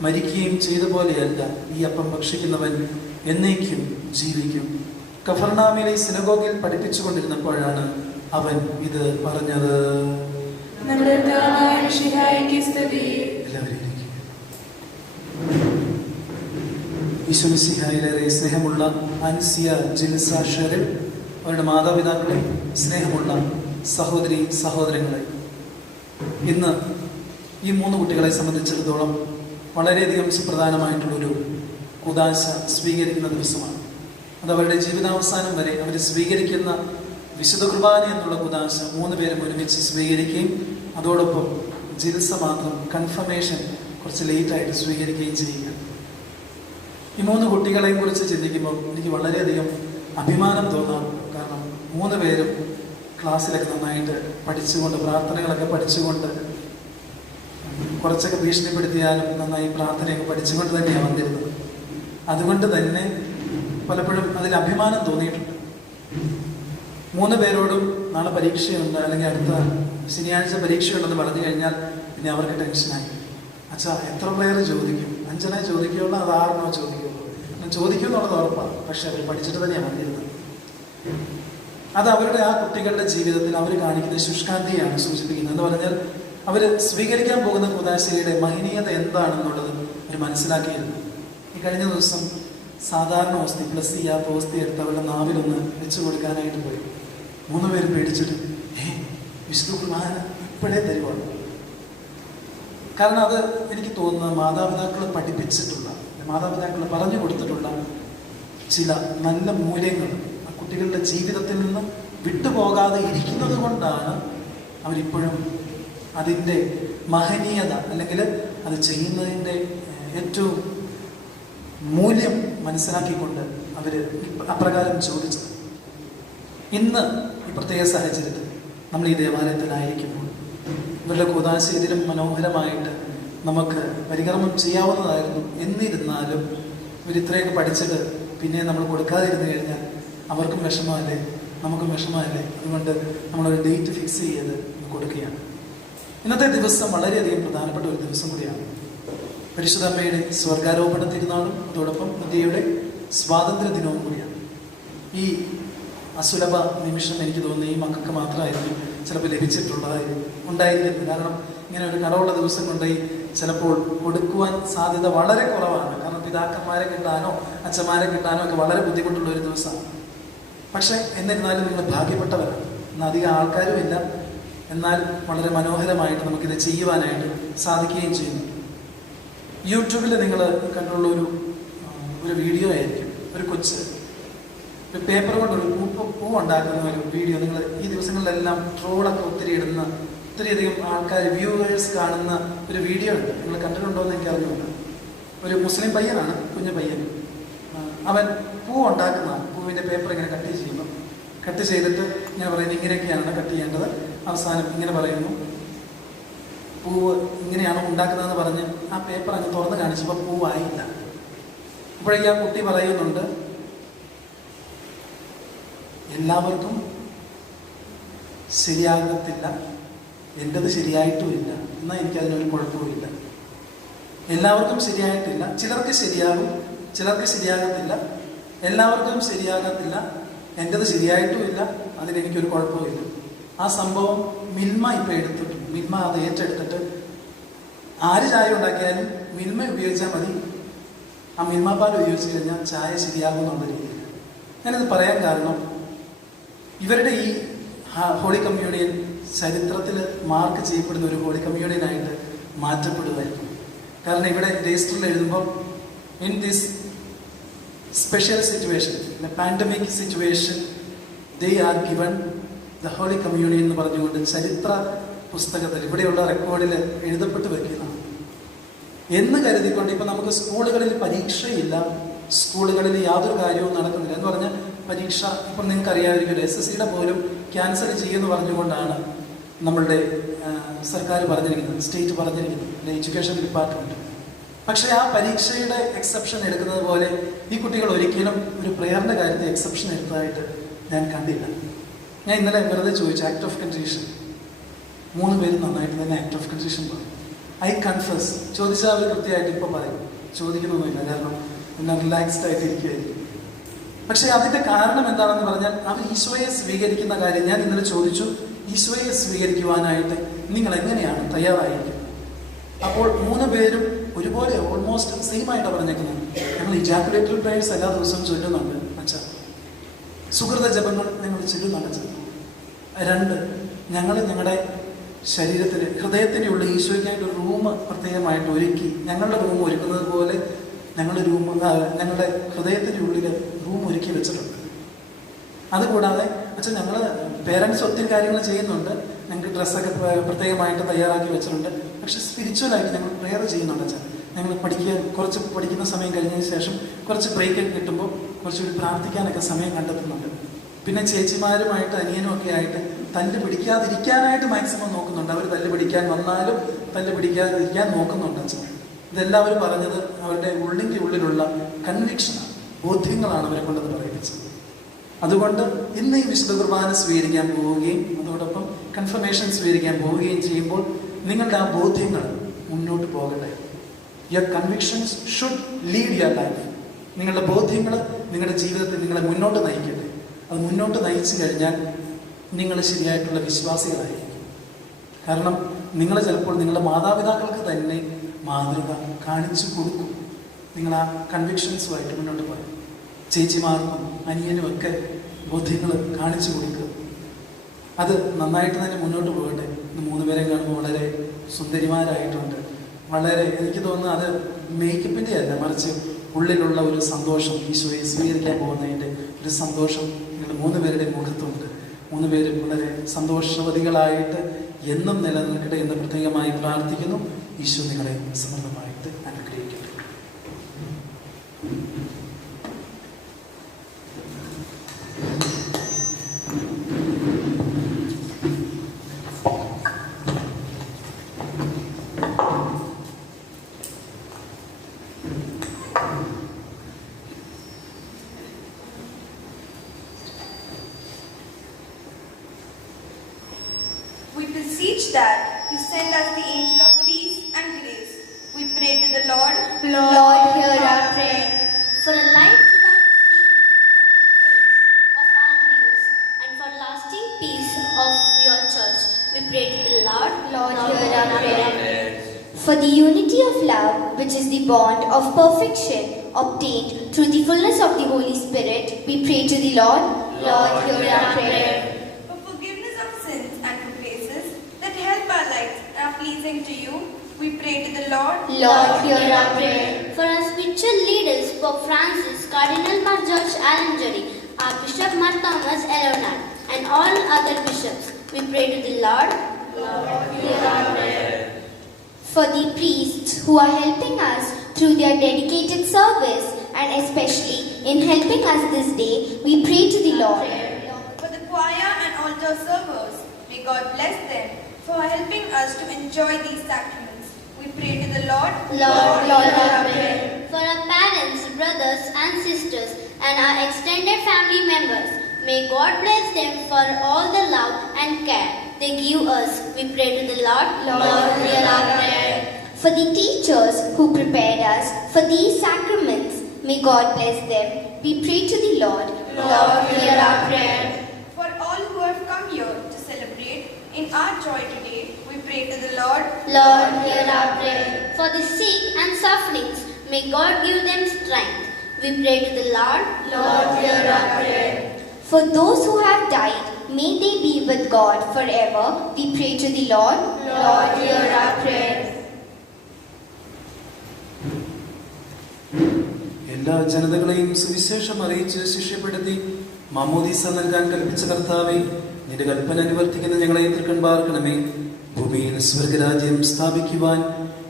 മരിക്കുകയും ചെയ്ത പോലെയല്ല ഈ അപ്പം ഭക്ഷിക്കുന്നവൻ എന്നേക്കും ജീവിക്കും. കഫർനാമിലെ സിനഗോഗിൽ പഠിപ്പിച്ചുകൊണ്ടിരുന്നപ്പോഴാണ് അവൻ ഇത് പറഞ്ഞത്. നമ്മുടെ കർത്താവായ മിശിഹായ്ക്ക് സ്തുതി. എല്ലാവരും ഇരിക്കുക. ഈശോ മിശിഹായിലേറെ സ്നേഹമുള്ള അൻസിയ, ജിൽസ, ഷെറിൽ, അവരുടെ മാതാപിതാക്കളെ, സ്നേഹമുള്ള സഹോദരി സഹോദരങ്ങളെ, ഇന്ന് ഈ 3 കുട്ടികളെ സംബന്ധിച്ചിടത്തോളം വളരെയധികം സുപ്രധാനമായിട്ടുള്ളൊരു കുദാശ സ്വീകരിക്കുന്ന ദിവസമാണ്. അത് അവരുടെ ജീവിതാവസാനം വരെ അവർ സ്വീകരിക്കുന്ന വിശുദ്ധ കുർബാന എന്നുള്ള കുദാശ 3 പേരും ഒരുമിച്ച് സ്വീകരിക്കുകയും അതോടൊപ്പം ജിൽസ മാത്രം കൺഫർമേഷൻ കുറച്ച് ലേറ്റായിട്ട് സ്വീകരിക്കുകയും ചെയ്യുക. ഈ 3 കുട്ടികളെയും കുറിച്ച് ചിന്തിക്കുമ്പോൾ എനിക്ക് വളരെയധികം അഭിമാനം തോന്നാം. കാരണം 3 പേരും ക്ലാസ്സിലൊക്കെ നന്നായിട്ട് പഠിച്ചുകൊണ്ട്, പ്രാർത്ഥനകളൊക്കെ പഠിച്ചുകൊണ്ട്, കുറച്ചൊക്കെ ഭീഷണിപ്പെടുത്തിയാലും നന്നായി പ്രാർത്ഥനയൊക്കെ പഠിച്ചുകൊണ്ട് തന്നെയാണ് വന്നിരുന്നത്. അതുകൊണ്ട് തന്നെ പലപ്പോഴും അതിൽ അഭിമാനം തോന്നിയിട്ടുണ്ട്. 3 പേരോടും നാളെ പരീക്ഷയുണ്ട്, അല്ലെങ്കിൽ അടുത്ത ശനിയാഴ്ച പരീക്ഷയുണ്ടെന്ന് പറഞ്ഞു കഴിഞ്ഞാൽ പിന്നെ അവർക്ക് ടെൻഷനായി. അച്ഛാ എത്ര പേര് ചോദിക്കും? 5 ചോദിക്കുകയുള്ളൂ, അത് 6 ചോദിക്കുകയുള്ളൂ. ഞാൻ ചോദിക്കും എന്നുള്ളത് ഉറപ്പാണ്. പക്ഷെ അവർ പഠിച്ചിട്ട് തന്നെയാണ് വന്നിരുന്നത്. അത് അവരുടെ ആ കുട്ടികളുടെ ജീവിതത്തിൽ അവർ കാണിക്കുന്ന ശുഷ്കാന്തിയാണ് സൂചിപ്പിക്കുന്നത്. എന്ന് പറഞ്ഞാൽ അവർ സ്വീകരിക്കാൻ പോകുന്ന കുദാശയുടെ മഹനീയത എന്താണെന്നുള്ളത് അവർ മനസ്സിലാക്കിയിരുന്നു. ഈ കഴിഞ്ഞ ദിവസം സാധാരണ ഓസ്തി പ്ലസ് ചെയ്യാത്ത ഓസ്തി എടുത്ത് അവരുടെ നാവിലൊന്ന് വെച്ചു കൊടുക്കാനായിട്ട് പോയി. 3 പേര് പേടിച്ചിട്ട് വിശുദ്ധ കുർബാന ഇപ്പോഴേ തരുവാണ്. കാരണം അത് എനിക്ക് തോന്നുന്നത് മാതാപിതാക്കൾ പഠിപ്പിച്ചിട്ടുള്ള, മാതാപിതാക്കൾ പറഞ്ഞു കൊടുത്തിട്ടുള്ള ചില നല്ല മൂല്യങ്ങൾ ആ കുട്ടികളുടെ ജീവിതത്തിൽ നിന്ന് വിട്ടുപോകാതെ ഇരിക്കുന്നത് കൊണ്ടാണ് അവരിപ്പോഴും അതിൻ്റെ മഹനീയത, അല്ലെങ്കിൽ അത് ചെയ്യുന്നതിൻ്റെ ഏറ്റവും മൂല്യം മനസ്സിലാക്കിക്കൊണ്ട് അവർ അപ്രകാരം ചോദിച്ചത്. ഇന്ന് ഈ പ്രത്യേക സാഹചര്യത്തിൽ നമ്മൾ ഈ ദേവാലയത്തിലായിരിക്കുമ്പോൾ ഇവരുടെ കൂദാശ ഇതിലും മനോഹരമായിട്ട് നമുക്ക് പരികർമ്മം ചെയ്യാവുന്നതായിരുന്നു. എന്നിരുന്നാലും ഇവരിത്രയൊക്കെ പഠിച്ചിട്ട് പിന്നെ നമ്മൾ കൊടുക്കാതിരുന്നു കഴിഞ്ഞാൽ അവർക്കും വിഷമമല്ലേ, നമുക്കും വിഷമമല്ലേ. അതുകൊണ്ട് നമ്മളൊരു ഡേറ്റ് ഫിക്സ് ചെയ്ത് കൊടുക്കുകയാണ്. ഇന്നത്തെ ദിവസം വളരെയധികം പ്രധാനപ്പെട്ട ഒരു ദിവസം കൂടിയാണ്. പരിശുദ്ധ അമ്മയുടെ സ്വർഗാരോപണ തിരുനാളും അതോടൊപ്പം ഇന്ത്യയുടെ സ്വാതന്ത്ര്യ ദിനവും കൂടിയാണ്. ഈ അസുലഭ നിമിഷം എനിക്ക് തോന്നുന്നു ഈ മക്കൾക്ക് മാത്രമായിരിക്കും ചിലപ്പോൾ ഉണ്ടായിരിക്കുന്നത്. കാരണം ഇങ്ങനെ ഒരു കടവുള്ള ദിവസം കൊണ്ടുപോയി ചിലപ്പോൾ കൊടുക്കുവാൻ സാധ്യത വളരെ കുറവാണ്. കാരണം പിതാക്കന്മാരെ കിട്ടാനോ അച്ഛന്മാരെ കിട്ടാനോ ഒക്കെ വളരെ ബുദ്ധിമുട്ടുള്ള ഒരു ദിവസമാണ്. പക്ഷേ എന്നിരുന്നാലും നിങ്ങൾ ഭാഗ്യപ്പെട്ടവരാണ്. ഇന്ന് അധികം ആൾക്കാരും ഇല്ല, എന്നാൽ വളരെ മനോഹരമായിട്ട് നമുക്കിത് ചെയ്യുവാനായിട്ട് സാധിക്കുകയും ചെയ്യുന്നു. യൂട്യൂബിൽ നിങ്ങൾ കണ്ടുള്ള ഒരു വീഡിയോ ആയിരിക്കും. ഒരു കൊച്ച് ഒരു പേപ്പർ കൊണ്ടൊരു പൂ ഉണ്ടാക്കുന്ന ഒരു വീഡിയോ. നിങ്ങൾ ഈ ദിവസങ്ങളിലെല്ലാം ട്രോളൊക്കെ ഒത്തിരിയധികം ആൾക്കാർ വ്യൂവേഴ്സ് കാണുന്ന ഒരു വീഡിയോ ഉണ്ട്. നിങ്ങൾ കണ്ടിട്ടുണ്ടോ എന്ന് എനിക്ക് അറിഞ്ഞുകൊണ്ട്. ഒരു മുസ്ലിം പയ്യനാണ്, കുഞ്ഞു പയ്യൻ. അവൻ പൂ ഉണ്ടാക്കുന്നതാണ്. പൂവിൻ്റെ പേപ്പർ ഇങ്ങനെ കട്ട് ചെയ്തിട്ട് ഇങ്ങനെ പറയുന്നത് ഇങ്ങനെയൊക്കെയാണ് കട്ട് ചെയ്യേണ്ടത്. അവസാനം ഇങ്ങനെ പറയുന്നു, പൂവ് ഇങ്ങനെയാണ് ഉണ്ടാക്കുന്നതെന്ന് പറഞ്ഞ് ആ പേപ്പർ അങ്ങ് തുറന്ന് കാണിച്ചപ്പോൾ പൂവായില്ല. അപ്പോഴേക്കും ആ കുട്ടി പറയുന്നുണ്ട്, എല്ലാവർക്കും ശരിയാകത്തില്ല, എൻ്റെത് ശരിയായിട്ടുമില്ല, എന്നാൽ എനിക്കതിനൊരു കുഴപ്പമില്ല. എല്ലാവർക്കും ശരിയായിട്ടില്ല, ചിലർക്ക് ശരിയാകും, ചിലർക്ക് ശരിയാകത്തില്ല. എല്ലാവർക്കും ശരിയാകത്തില്ല, എൻ്റെത് ശരിയായിട്ടുമില്ല, അതിനെനിക്കൊരു കുഴപ്പമില്ല. ആ സംഭവം മിൽമ ഇപ്പോൾ എടുത്തിട്ടു. മിൽമ അത് ഏറ്റെടുത്തിട്ട് ആര് ചായ ഉണ്ടാക്കിയാലും മിൽമ ഉപയോഗിച്ചാൽ മതി, ആ മിൽമ പാൽ ഉപയോഗിച്ച് കഴിഞ്ഞാൽ ചായ ശരിയാകുമെന്നുള്ള രീതിയിൽ. ഞാനിത് പറയാൻ കാരണം ഇവരുടെ ഈ ഹോളി കമ്മ്യൂണിയൻ ചരിത്രത്തിൽ മാർക്ക് ചെയ്യപ്പെടുന്ന ഒരു ഹോളി കമ്മ്യൂണിയനായിട്ട് മാറ്റപ്പെടുമായിരിക്കും. കാരണം ഇവിടെ രജിസ്റ്ററിൽ എഴുതുമ്പോൾ in this special situation, pandemic situation, they are given the holy communion എന്ന് പറഞ്ഞുകൊണ്ട് ചരിത്ര പുസ്തകത്തിൽ ഇവിടെയുള്ള റെക്കോർഡിൽ എഴുതപ്പെട്ട് വെക്കുന്നതാണ് എന്ന് കരുതിക്കൊണ്ട് ഇപ്പം നമുക്ക് സ്കൂളുകളിൽ പരീക്ഷയില്ല, സ്കൂളുകളിൽ യാതൊരു കാര്യവും നടക്കുന്നില്ല എന്ന് പറഞ്ഞാൽ പരീക്ഷ ഇപ്പം നിങ്ങൾക്ക് അറിയാതിരിക്കില്ല, SSCയുടെ പോലും ക്യാൻസൽ ചെയ്യുമെന്ന് പറഞ്ഞുകൊണ്ടാണ് നമ്മളുടെ സർക്കാർ പറഞ്ഞിരിക്കുന്നത്, സ്റ്റേറ്റ് പറഞ്ഞിരിക്കുന്നത്, എഡ്യൂക്കേഷൻ ഡിപ്പാർട്ട്മെൻറ്റ്. പക്ഷേ ആ പരീക്ഷയുടെ എക്സെപ്ഷൻ എടുക്കുന്നത് പോലെ ഈ കുട്ടികൾ ഒരിക്കലും ഒരു പ്രെയറിൻ്റെ കാര്യത്തിൽ എക്സെപ്ഷൻ എടുത്തതായിട്ട് ഞാൻ കണ്ടില്ല. ഞാൻ ഇന്നലെ വെറുതെ ചോദിച്ചു, ആക്ട് ഓഫ് കൺട്രീഷൻ 3 പേര് നന്നായിട്ട് തന്നെ ആക്ട് ഓഫ് കൺട്രീഷൻ പറഞ്ഞു. ഐ കൺഫസ് ചോദിച്ചാൽ അവർ കൃത്യമായിട്ട് ഇപ്പോൾ പറയും, ചോദിക്കണമെന്നില്ല, കാരണം എല്ലാം റിലാക്സ്ഡ് ആയിട്ട് ഇരിക്കുകയായിരിക്കും. പക്ഷേ അതിൻ്റെ കാരണം എന്താണെന്ന് പറഞ്ഞാൽ അവർ ഈശോയെ സ്വീകരിക്കുന്ന കാര്യം ഞാൻ ഇന്നലെ ചോദിച്ചു, ഈശോയെ സ്വീകരിക്കുവാനായിട്ട് നിങ്ങൾ എങ്ങനെയാണ് തയ്യാറായിരിക്കുന്നത്? അപ്പോൾ 3 പേരും ഒരുപോലെ ഓൾമോസ്റ്റ് സെയിം ആയിട്ടാണ് പറഞ്ഞേക്കുന്നത്. ഞങ്ങൾ ഇജാക്കുലേറ്ററി പ്രേയേഴ്സ് എല്ലാ ദിവസവും ചൊല്ലുന്നുണ്ട് അച്ഛാ, സുഹൃത ജപങ്ങൾ ഞങ്ങൾ ചൊല്ലുന്നുണ്ട് അച്ഛാ. 2, ഞങ്ങൾ ഞങ്ങളുടെ ശരീരത്തിൽ ഹൃദയത്തിൻ്റെ ഉള്ളിൽ ഈശോയ്ക്കായിട്ട് ഒരു റൂം പ്രത്യേകമായിട്ട് ഒരുക്കി, ഞങ്ങളുടെ റൂം ഒരുക്കുന്നത് പോലെ ഞങ്ങളുടെ ഹൃദയത്തിൻ്റെ ഉള്ളിൽ റൂം ഒരുക്കി വെച്ചിട്ടുണ്ട്. അതുകൂടാതെ അച്ഛൻ ഞങ്ങൾ പേരൻസ് ഒത്തിരി കാര്യങ്ങൾ ചെയ്യുന്നുണ്ട്, ഞങ്ങൾക്ക് ഡ്രസ്സൊക്കെ പ്രത്യേകമായിട്ട് തയ്യാറാക്കി വെച്ചിട്ടുണ്ട്. പക്ഷെ സ്പിരിച്വലായിട്ട് ഞങ്ങൾ പ്രെയർ ചെയ്യുന്നുണ്ട് അച്ഛൻ. ഞങ്ങൾ കുറച്ച് പഠിക്കുന്ന സമയം കഴിഞ്ഞതിന് ശേഷം കുറച്ച് ബ്രേക്കൊക്കെ കിട്ടുമ്പോൾ കുറച്ചുകൂടി പ്രാർത്ഥിക്കാനൊക്കെ സമയം കണ്ടെത്തുന്നുണ്ട്. പിന്നെ ചേച്ചിമാരുമായിട്ട് അനിയനും ഒക്കെ ആയിട്ട് തല്ല് പിടിക്കാതിരിക്കാനായിട്ട് മാക്സിമം നോക്കുന്നുണ്ട്. അവർ തല്ല് പിടിക്കാൻ വന്നാലും തല്ല് പിടിക്കാതിരിക്കാൻ നോക്കുന്നുണ്ട് അച്ഛൻ. ഇതെല്ലാവരും പറഞ്ഞത് അവരുടെ ഉള്ളിൻ്റെ ഉള്ളിലുള്ള കൺവിക്ഷനാണ്, ബോധ്യങ്ങളാണ് അവരെ കൊണ്ടത് പറയിപ്പിച്ചത്. അതുകൊണ്ട് ഇന്ന് ഈ വിശുദ്ധ കുർബാന സ്വീകരിക്കാൻ പോവുകയും അതോടൊപ്പം കൺഫർമേഷൻ സ്വീകരിക്കാൻ പോവുകയും ചെയ്യുമ്പോൾ നിങ്ങളുടെ ആ ബോധ്യങ്ങൾ മുന്നോട്ട് പോകട്ടെ. Your convictions should lead your life. നിങ്ങളുടെ ബോധ്യങ്ങൾ നിങ്ങളുടെ ജീവിതത്തിൽ നിങ്ങളെ മുന്നോട്ട് നയിക്കട്ടെ. അത് മുന്നോട്ട് നയിച്ചു കഴിഞ്ഞാൽ നിങ്ങൾ ശരിയായിട്ടുള്ള വിശ്വാസികളായിരിക്കും. കാരണം നിങ്ങൾ ചിലപ്പോൾ നിങ്ങളുടെ മാതാപിതാക്കൾക്ക് തന്നെ മാതൃക കാണിച്ചു കൊടുക്കും. നിങ്ങൾ ആ കൺവിക്ഷൻസുമായിട്ട് മുന്നോട്ട് പറയും. ചേച്ചിമാർക്കും അനിയനും ഒക്കെ ബോധ്യങ്ങൾ കാണിച്ചു കൊടുക്കുക. അത് നന്നായിട്ട് തന്നെ മുന്നോട്ട് പോകട്ടെ. ഇന്ന് 3 പേരെ കാണുമ്പോൾ വളരെ സുന്ദരിമാരായിട്ടുണ്ട്. വളരെ എനിക്ക് തോന്നുന്നു അത് മേക്കപ്പിൻ്റെ അല്ല, മറിച്ച് ഉള്ളിലുള്ള ഒരു സന്തോഷം, ഈശോയെ സ്വീകരിക്കാൻ പോകുന്നതിൻ്റെ ഒരു സന്തോഷം നിങ്ങളുടെ 3 പേരുടെ മുഖത്തുണ്ട്. 3 പേരും വളരെ സന്തോഷവതികളായിട്ട് എന്നും നിലനിൽക്കട്ടെ എന്ന് പ്രത്യേകമായി പ്രാർത്ഥിക്കുന്നു. ഈശോ നിങ്ങളെ സമൃദ്ധമായിട്ട് അനുഗ്രഹിക്കട്ടെ. We beseech that you send us the angel of peace and grace. We pray to the Lord. Lord, hear our prayer. For a life without sin on the days of our lives, and for lasting peace of your church, we pray to the Lord. Lord, hear our prayer. For the unity of love, which is the bond of perfection obtained through the fullness of the Holy Spirit, we pray to the Lord. Lord, hear our prayer. For forgiveness of sins and for graces that help our lives and are pleasing to you, we pray to the Lord. Lord, hear our prayer. For our spiritual leaders, Pope Francis, Cardinal Mar George Allenjury, Archbishop Mar Thomas Elonard, and all other bishops, we pray to the Lord. Lord, hear our prayer. For the priests who are helping us through their dedicated service, and especially in helping us this day, we pray to the Lord. For the choir and altar servers, may God bless them for helping us to enjoy these sacraments. We pray to the Lord. Lord, hear our prayer. For our parents, brothers and sisters, and our extended family members, may God bless them for all the love and care they give us. We pray to the Lord. Lord, hear our prayer. For the teachers who prepared us for these sacraments, may God bless them. We pray to the Lord. Lord, hear our prayer. For all who have come here to celebrate in our joy today, we pray to the Lord. Lord, hear our prayer. For the sick and sufferings, may God give them strength. We pray to the Lord. Lord, hear our prayer. For those who have died, may they be with God forever. We pray to the Lord. Lord, hear our prayer. എല്ലാ ജനതകളെയും സുവിശേഷം അറിയിച്ച് ശിഷ്യപ്പെടുത്തി മാമോദീസ നൽകാൻ കൽപ്പിച്ച കർത്താവേ, നിന്റെ കൽപ്പന അനുവർത്തിക്കുന്ന ഞങ്ങളെ തൃക്കൺ പാർക്കണമേ. ഭൂമിയിൽ സ്വർഗരാജ്യം സ്ഥാപിക്കുവാൻ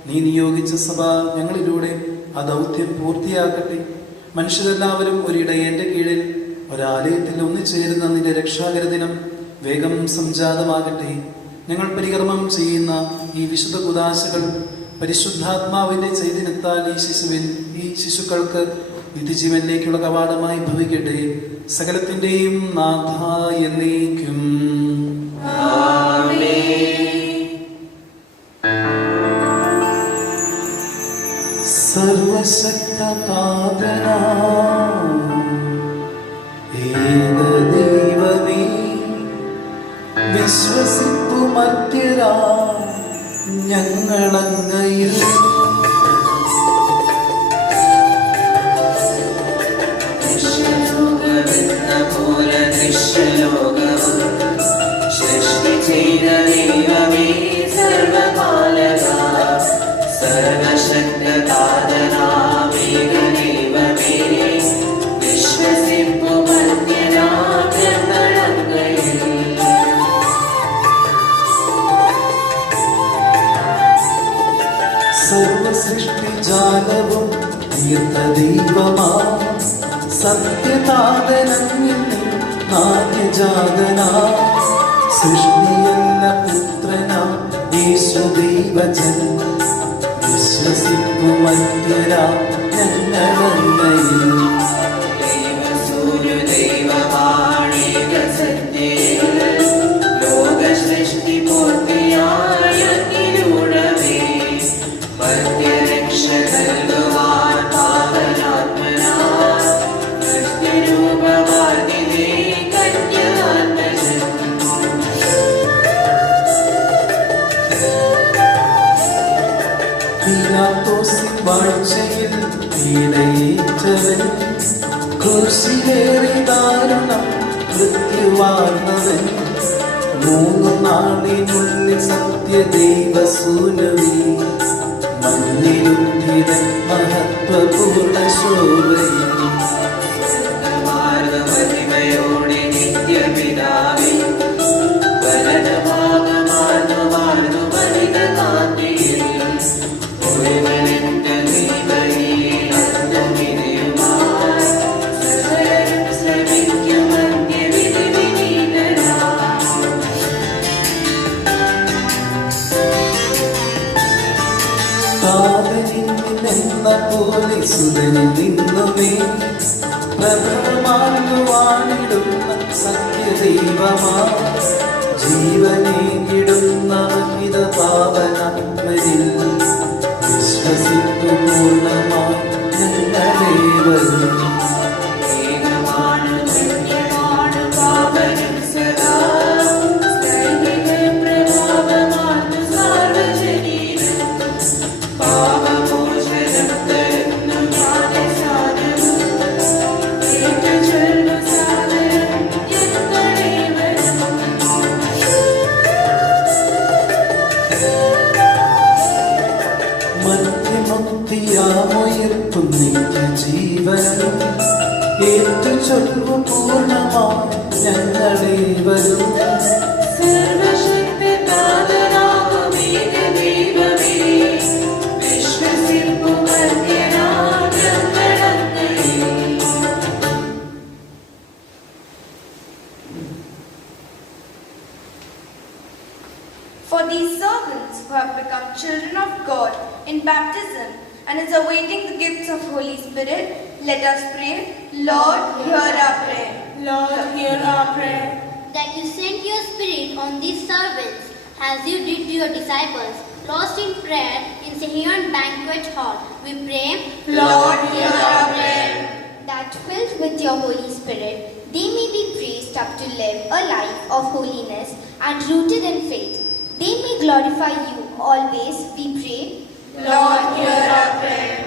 നീ നിയോഗിച്ച സഭ ഞങ്ങളിലൂടെ ആ ദൗത്യം പൂർത്തിയാക്കട്ടെ. മനുഷ്യരെല്ലാവരും ഒരിടയന്റെ കീഴിൽ ഒരാലയത്തിൽ ഒന്നുചേരുന്ന നിന്റെ രക്ഷാകര ദിനം വേഗം സംജാതമാകട്ടെ. ഞങ്ങൾ പരികർമ്മം ചെയ്യുന്ന ഈ വിശുദ്ധ കുദാശകൾ പരിശുദ്ധാത്മാവിന്റെ ചൈതന്യത്താൽ ഈ ശിശുക്കൾക്ക് നിത്യജീവനിലേക്കുള്ള കവാടമായി ഭവിക്കട്ടെ. സകലത്തിന്റെയും നാഥ എന്നേക്കും. സർവശക്തനാഥനാം ഏകദൈവമേ, വിശ്വസിപ്പുമർത്യരാം ഞങ്ങളങ്ങയിൽ സൃഷ്ടി ചെയ്ത ദൈവമേ സർവകാലക സർവശക്തനാഥനാമേകദൈവമേ, വിശ്വസിപ്പുമർത്യരാം ഞങ്ങളങ്ങയിൽ സർവസൃഷ്ടിജാലവും തീർത്ത ദൈവമാ സത്യതാതനങ്ങിൽ നാട്യജാതനാ സൃഷ്ടിയല്ല പുത്രനാ യേശുദൈവജൻ, വിശ്വസിപ്പുമർത്യരാ ഞങ്ങളങ്ങയിൽ ദൈവസൂര്യദൈവമാണേക സത്യയിൽ ലോകസൃഷ്ടി പൂർത്തിയായ അങ്ങിലൂടമേ മർത്യരക്ഷ നൽകുവാൻ പാവനാത്മനാ ക്രിസ്തുരൂപമാർന്നിതേ കന്യകാത്മജൻ. പീലാത്തോസിൻ വാഴ്ചയിൽ പീഡയേറ്റവൻ, ക്രൂശിലേറി ദാരുണം മൃത്യുവാർന്നവൻ, 3 നാളിനുള്ളിൽ സത്യദൈവസൂനുവേ മണ്ണിലുദ്ധിതൻ മഹത്വപൂർണ്ണ ശോഭയിൽ മഹിമയോടെ നിത്യപിതാവേ വലതുഭാഗമാർന്നു വാർന്നു വലിക കാന്തിയിൽ ഒരുവനെന്റെ ദൈവയിൽ അന്തമിതയുമായി സകലരും ശ്രമിക്കും അന്ത്യവിധി വിനീതനാ. താതനിൽ നിന്നെന്ന പോലെ സുതനിൽ നിന്നുമേ പ്രഭവമാർന്നുവാണിടുന്ന സത്യദൈവമാ ജീവനേകിടുന്ന മഹിത പാവനാത്മരിൽ വിശ്വസിപ്പു പൂർണ്ണമായി ഞങ്ങളേവരും ഏകമാണു ധന്യമാണു പാവനം സദാ സ്നേഹിത പ്രഭാവമാർന്നു സാർവജനീനം പാപമോചനം തരുന്നു ജ്ഞാനസാധനം ഏറ്റുചൊല്ലു സാദരം ഞങ്ങളേവരും. മധ്യമുക്തിയാമുയർത്തും നിത്യജീവനും ഏറ്റുചൊല്ലു പൂർണ്ണമായി ഞങ്ങളേവരും സർവശക്തനാഥനാമേക ദൈവമേ, വിശ്വസിപ്പുമർത്യരാം ഞങ്ങളങ്ങയിൽ. For these servants who have become children of God in baptism and is awaiting the gifts of Holy Spirit, let us pray. Lord, hear our prayer. Lord, hear our prayer. That you sent your Spirit on these servants, as you did to your disciples, lost in prayer in Sion banquet hall. We pray, Lord, hear our prayer. that filled with your Holy Spirit, they may be raised up to live a life of holiness and rooted in faith. They may glorify you always, we pray. Lord, hear our prayer.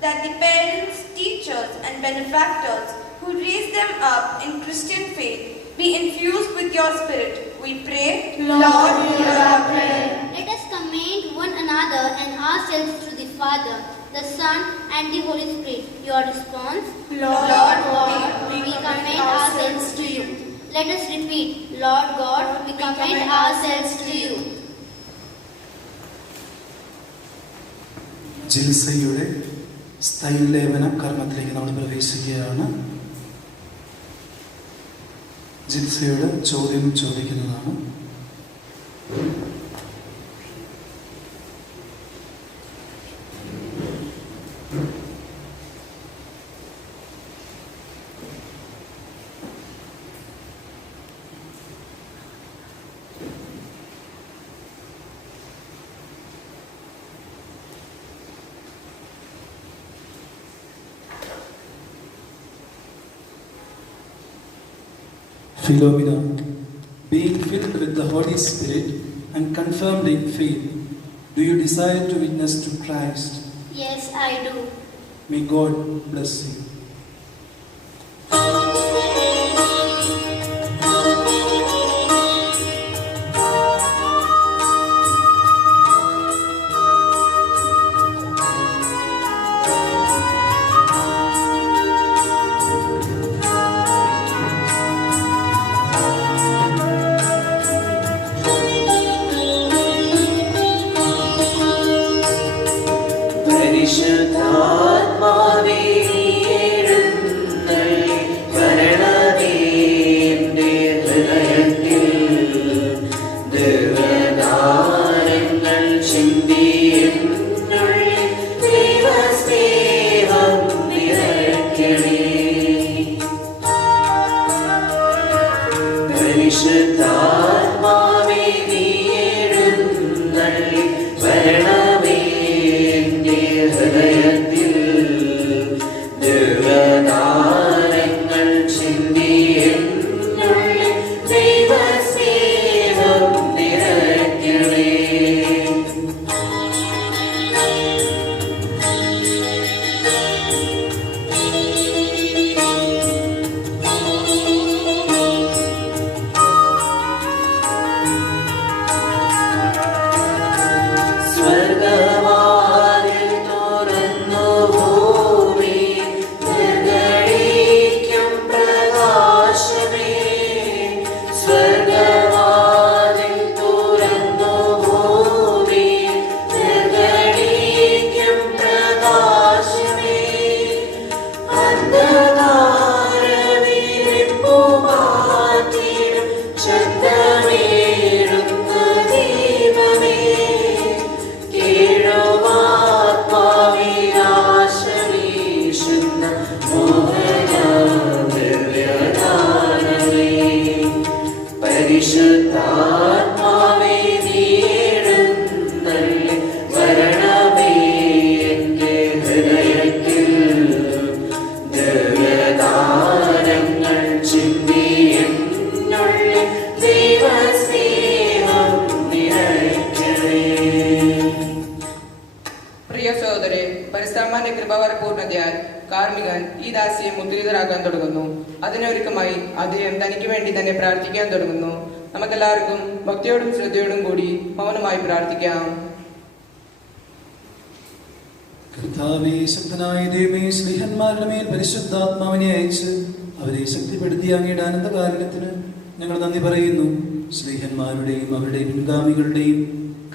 That the parents, teachers, and benefactors who raise them up in Christian faith be infused with your Spirit. We pray. Lord, hear our prayer. Let us commend one another and ourselves to the Father, the Son, and the Holy Spirit. Your response? Lord, we commend ourselves to you. Let us repeat. Lord God, we commit ourselves to you. ജിൽസയുടെ സ്ഥൈലേപന കർമ്മത്തിലേക്ക് നമ്മൾ പ്രവേശിക്കുകയാണ്. ജിൽസയുടെ ചോദ്യം ചോദിക്കുന്നതാണ്. Philomena, being filled with the Holy Spirit and confirmed in faith, do you desire to witness to Christ? Yes, I do. May God bless you. പരിശുദ്ധാത്മാവേ എഴുന്നള്ളി വരണമേ എൻ്റെ ഹൃദയത്തിൽ. ദിവ്യദാനങ്ങൾ ചിന്തി എന്നുള്ളിൽ ദൈവസ്നേഹം നിറയ്ക്കണേ. പരിശുദ്ധാത്മാവേ നീ എഴുന്നള്ളി വരണമേ എൻ്റെ ഹൃദയത്തിൽ. ദിവ്യദാനങ്ങൾ ചിന്തി എന്നുള്ളിൽ ദൈവസ്നേഹം നിറയ്ക്കണേ. സ്വർഗവാതിൽ തുറന്നു ഭൂമി നിർഗളിക്കും പ്രകാശമേ. സ്വർഗവാതിൽ തുറന്നു ഭൂമി നിർഗളിക്കും പ്രകാശമേ. അന്ധകാരവിരിപ്പു മാറ്റിടും ചന്തമേഴുന്ന ദീപമേ. കീഴുമാത്മാവിനാശമീശുന്ന മോഹനദിവ്യദാനമേ. പരിശുദ്ധാത്മാവേ നീ എഴുന്നള്ളി വരണമേ എൻ്റെ ഹൃദയത്തിൽ. ദിവ്യദാനങ്ങൾ ചിന്തി എന്നുള്ളിൽ ദൈവസ്നേഹം നിറയ്ക്കണേ. പ്രിയ സഹോദരേ, പരിശുദ്ധാത്മാവിന്റെ കൃപാവരപൂർണ്ണതയാൽ കാർമികൻ ഈ ദാസിയെ മുദ്രിതരാകാൻ തുടങ്ങുന്നു. അതിനൊരുക്കമായി അദ്ദേഹം തനിക്ക് വേണ്ടി തന്നെ പ്രാർത്ഥിക്കാൻ തുടങ്ങുന്നു. നമുക്കെല്ലാവർക്കും ഭക്തിയോടും ശ്രദ്ധയോടും കൂടി മൗനമായി പ്രാർത്ഥിക്കാം. കർത്താവേ, ശക്തനായ ദൈവമേ, സ്നേഹന്മാരുടെ മേൽ പരിശുദ്ധാത്മാവിനെ അയച്ച് അവരെ ശക്തിപ്പെടുത്തിയ അങ്ങയുടെ ആനന്ദകാരണത്തിന് ഞങ്ങൾ നന്ദി പറയുന്നു. സ്നേഹന്മാരുടെയും അവരുടെ പിൻഗാമികളുടെയും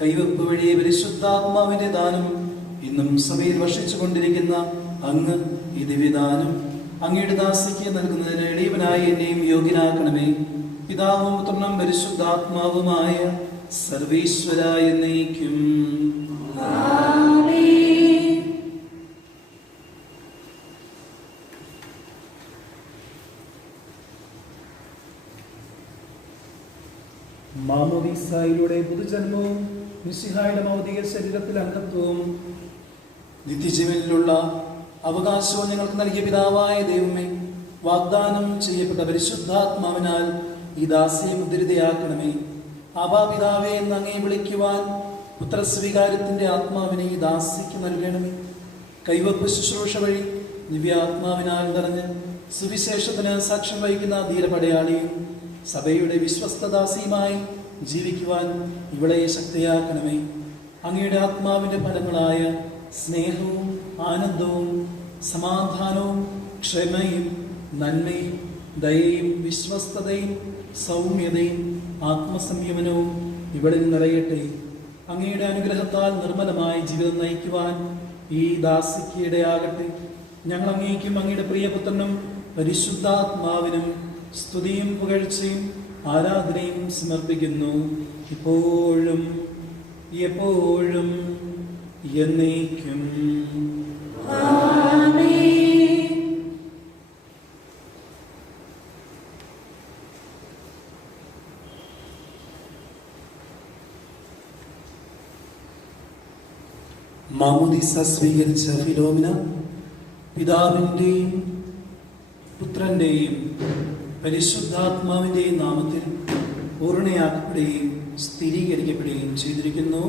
കൈവപ്പ് വഴിയെ പരിശുദ്ധാത്മാവിന്റെ ദാനം ഇന്നും സഭയിൽ വർഷിച്ചു കൊണ്ടിരിക്കുന്ന അങ്ങ് ഈ ദിവ്യദാനം അങ്ങയുടെ ദാസിക്ക് നൽകുന്നതിന് എളിയവനായി എന്നെയും യോഗ്യനാക്കണമേ. പിതാവും പുത്രനും പരിശുദ്ധാത്മാവുമായ സർവീശ്വര എന്നേക്കും. മാമോദീസായിലൂടെ പുതുജന്മവും മിശിഹായുടെ ഭൗതിക ശരീരത്തിൽ അംഗത്വവും നിത്യജീവനിലുള്ള അവകാശവും ഞങ്ങൾക്ക് നൽകിയ പിതാവായ ദൈവമേ, വാഗ്ദാനം ചെയ്യപ്പെട്ട പരിശുദ്ധാത്മാവിനാൽ ഈ ദാസിയെ മുദ്രിതയാക്കണമേ. ആബാപിതാവേ എന്ന് അങ്ങേ വിളിക്കുവാൻ പുത്രസ്വീകാര്യത്തിന്റെ ആത്മാവിനെ ഈ ദാസിക്ക് നൽകണമേ. കൈവപ്പ് ശുശ്രൂഷ വഴി ദിവ്യാത്മാവിനാൽ നിറഞ്ഞ് സുവിശേഷത്തിന് സാക്ഷ്യം വഹിക്കുന്ന ധീരപടയാളിയും സഭയുടെ വിശ്വസ്തദാസിയുമായി ജീവിക്കുവാൻ ഇവളെ ശക്തിയാക്കണമേ. അങ്ങയുടെ ആത്മാവിന്റെ ഫലങ്ങളായ സ്നേഹവും ആനന്ദവും സമാധാനവും ക്ഷമയും നന്മയും ദയയും വിശ്വസ്തതയും സൗമ്യതയും ആത്മസംയമനവും ഇവളിൽ നിറയട്ടെ. അങ്ങയുടെ അനുഗ്രഹത്താൽ നിർമ്മലമായ ജീവിതം നയിക്കുവാൻ ഈ ദാസിക്ക് ഇടയാകട്ടെ. ഞങ്ങൾ അങ്ങേക്കും അങ്ങയുടെ പ്രിയപുത്രനും പരിശുദ്ധാത്മാവിനും സ്തുതിയും പുകഴ്ചയും ആരാധനയും സമർപ്പിക്കുന്നു, ഇപ്പോഴും എപ്പോഴും എന്നേക്കും. മാമോദീസ സ്വീകരിച്ച ഫിലോമിന പിതാവിൻ്റെയും പുത്രൻ്റെയും പരിശുദ്ധാത്മാവിൻ്റെയും നാമത്തിൽ പൂർണ്ണയാക്കപ്പെടുകയും സ്ഥിരീകരിക്കപ്പെടുകയും ചെയ്തിരിക്കുന്നു.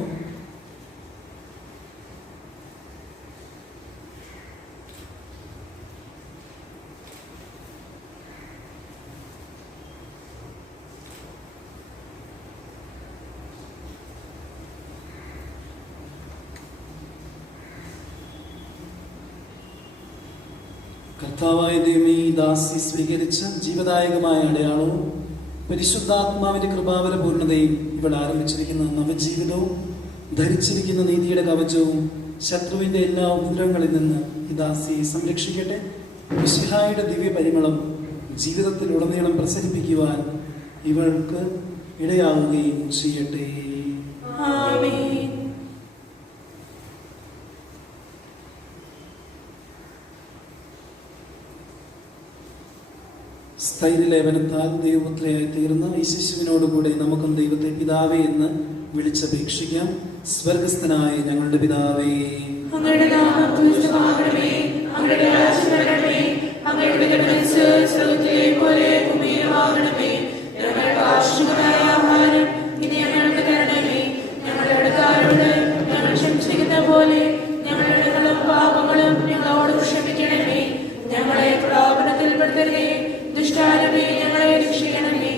കർത്താവായ ദൈവമേ, ഈ ദാസി സ്വീകരിച്ച ജീവദായകമായ അടയാളവും പരിശുദ്ധാത്മാവിന്റെ കൃപാവര പൂർണ്ണതയും ഇവിടെ ആരംഭിച്ചിരിക്കുന്ന നവജീവിതവും ധരിച്ചിരിക്കുന്ന നീതിയുടെ കവചവും ശത്രുവിന്റെ എല്ലാ ഉപദ്രവങ്ങളിൽ നിന്ന് ഈ ദാസിയെ സംരക്ഷിക്കട്ടെ. മിശിഹായുടെ ദിവ്യ പരിമളം ജീവിതത്തിൽ ഉടനീളം പ്രസരിപ്പിക്കുവാൻ ഇവൾക്ക് ഇടയാവുകയും ചെയ്യട്ടെ. ആമേൻ. സ്ഥൈര്യലേപനത്താൽ ദൈവപുത്രയായി തീർന്ന ഈ ശിശുവിനോടുകൂടെ നമുക്കും ദൈവത്തെ പിതാവേ എന്ന് വിളിച്ചപേക്ഷിക്കാം. സ്വർഗസ്ഥനായ ഞങ്ങളുടെ പിതാവേ, അങ്ങയുടെ നാമം പൂജിതമാകണമേ, അങ്ങയുടെ രാജ്യം വരണമേ, അങ്ങയുടെ തിരുമനസ്സ് സ്വർഗ്ഗത്തിലെ പോലെ ഭൂമിയിലുമാകണമേ. ഞങ്ങൾക്ക് ആവശ്യമായ ആഹാരം ഇനി ഞങ്ങൾക്ക് തരണമേ. ഞങ്ങളുടെ കടക്കാരോട് ഞങ്ങൾ ക്ഷമിച്ചിരിക്കുന്ന പോലെ ഞങ്ങളുടെ കടങ്ങളും പാപങ്ങളും ഞങ്ങളോട് ക്ഷമിക്കണമേ. ഞങ്ങളെ പ്രലോഭനത്തിൽ പെടുത്തരുതേ, ദുഷ്ടാരമേ ഞങ്ങളെ രക്ഷിക്കണമേ.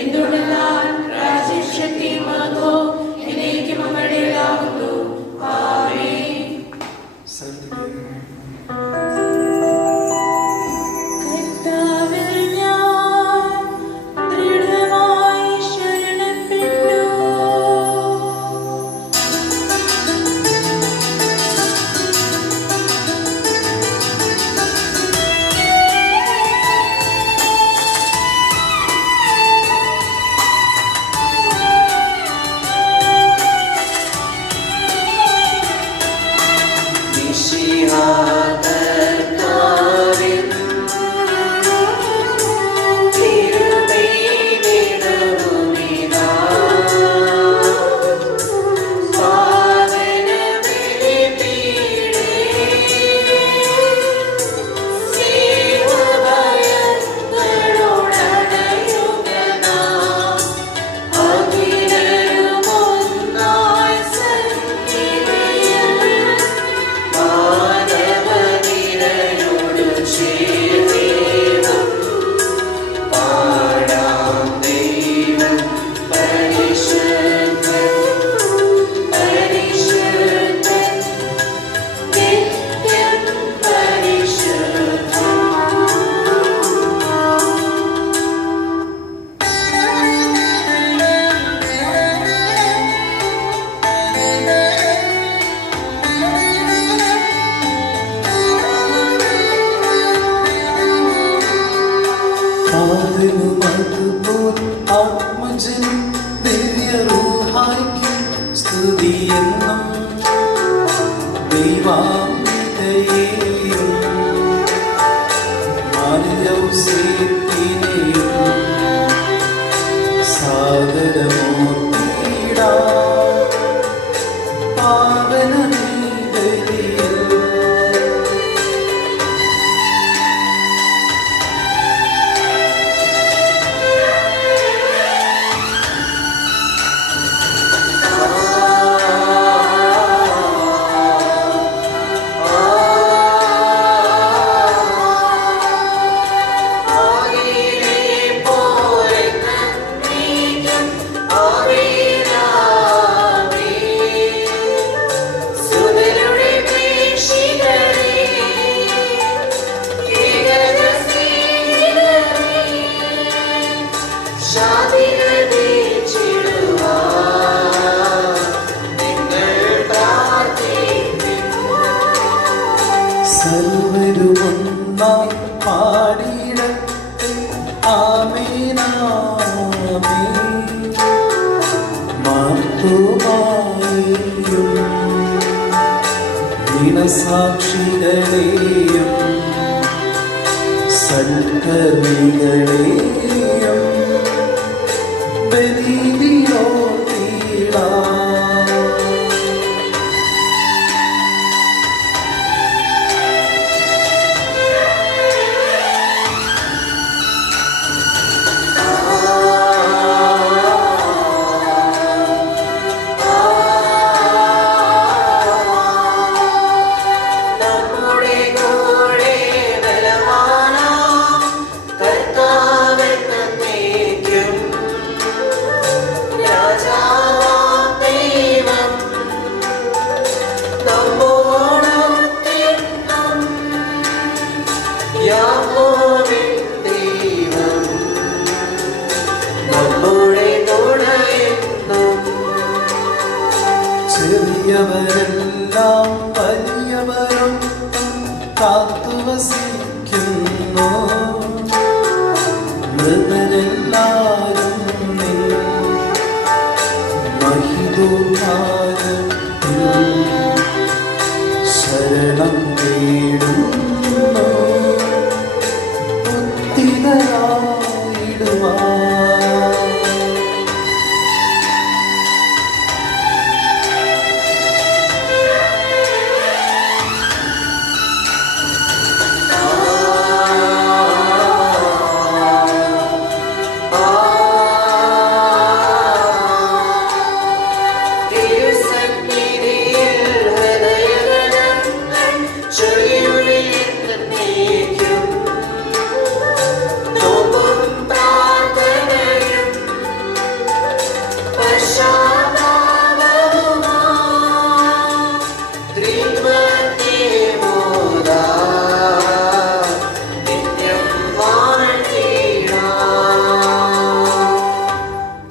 എന്തുകൊണ്ടെന്നാൽ രാജ്യം ശക്തിയും മഹത്വവും എന്നേക്കും അങ്ങയുടേതാകുന്നു. ആമേൻ. കർത്താവിൽ ഞാൻ ദൃഢമായി ശരണപ്പെട്ടു. ആത്മജനും ദിവ്യരൂഹായ്ക്കും സ്തുതിയെന്നും ദൈവാംബികയെയും മാര്യൗസേപ്പിനെയും സാദരമൂർത്തിയിടാം. പാവനമീ ബലിയിൽ നാം പാടിയിടട്ടെ ആമേനാമേൻ. മാർത്തുമായെയും ദിനസാക്ഷികളെയും സൽക്കർമ്മികളെയും ബലിയിലോർത്തിടാം. നമ്മുടെ കൂടെ ബലവാനാം കർത്താവെന്നേക്കും രാജാവാം ദൈവം നമ്മോടൊത്തെന്നും യാക്കോബിൻ ദൈവം നമ്മുടെ തുണയെന്നും. ചെറിയവരെല്ലാം വലിയവരും കാത്തുവസിക്കുന്നു. മൃതരെല്ലാരും നിൻ മഹിതോദ്ധാരത്തിൽ ശരണം തേടുന്നു. ഉത്തിതരായിടുവാൻ തിരുസന്നിധിയിൽ ഹൃദയഗണങ്ങൾ ചൊരിയുന്നേക്കും. നോമ്പും പ്രാർത്ഥനയും പശ്ചാത്താപവുമായി ത്രിത്വത്തെ മോദാം നിത്യം വാഴ്ത്തിടാം.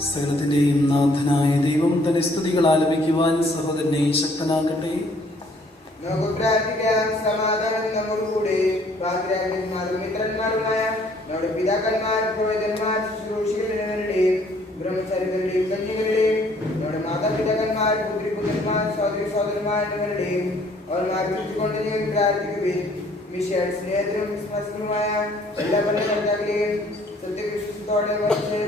സകലത്തിന്റെയും നാഥനായ ദൈവം തന്റെ സ്തുതികൾ ആലപിക്കുവാൻ സഹോദരനെ ശക്തനാക്കട്ടെ. നമുക്ക് പ്രാർത്ഥിക്കാം. സമാധാനം നമ്മോടുകൂടെ. പാതിരാജന്മാരും മിത്രന്മാരുമായ നമ്മുടെ പിതാക്കന്മാർ, പുരോഹിതന്മാർ, ശുശ്രൂഷികളുടെയും ബ്രഹ്മചാരികളുടെയും കന്യകളുടെയും നമ്മുടെ മാതാപിതാക്കന്മാർ, പുത്രിപുത്രന്മാർ, സഹോദരി സഹോദരന്മാർ എന്നിവരുടെയും അവർ മാർഗിച്ചുകൊണ്ട് നിങ്ങൾ പ്രാർത്ഥിക്കുകയും മിശയുടെ സ്നേഹത്തിനും വിശ്വാസത്തിനുമായ എല്ലാ ഭരണകർത്താക്കളെയും സത്യവിശ്വാസത്തോടെ വച്ച്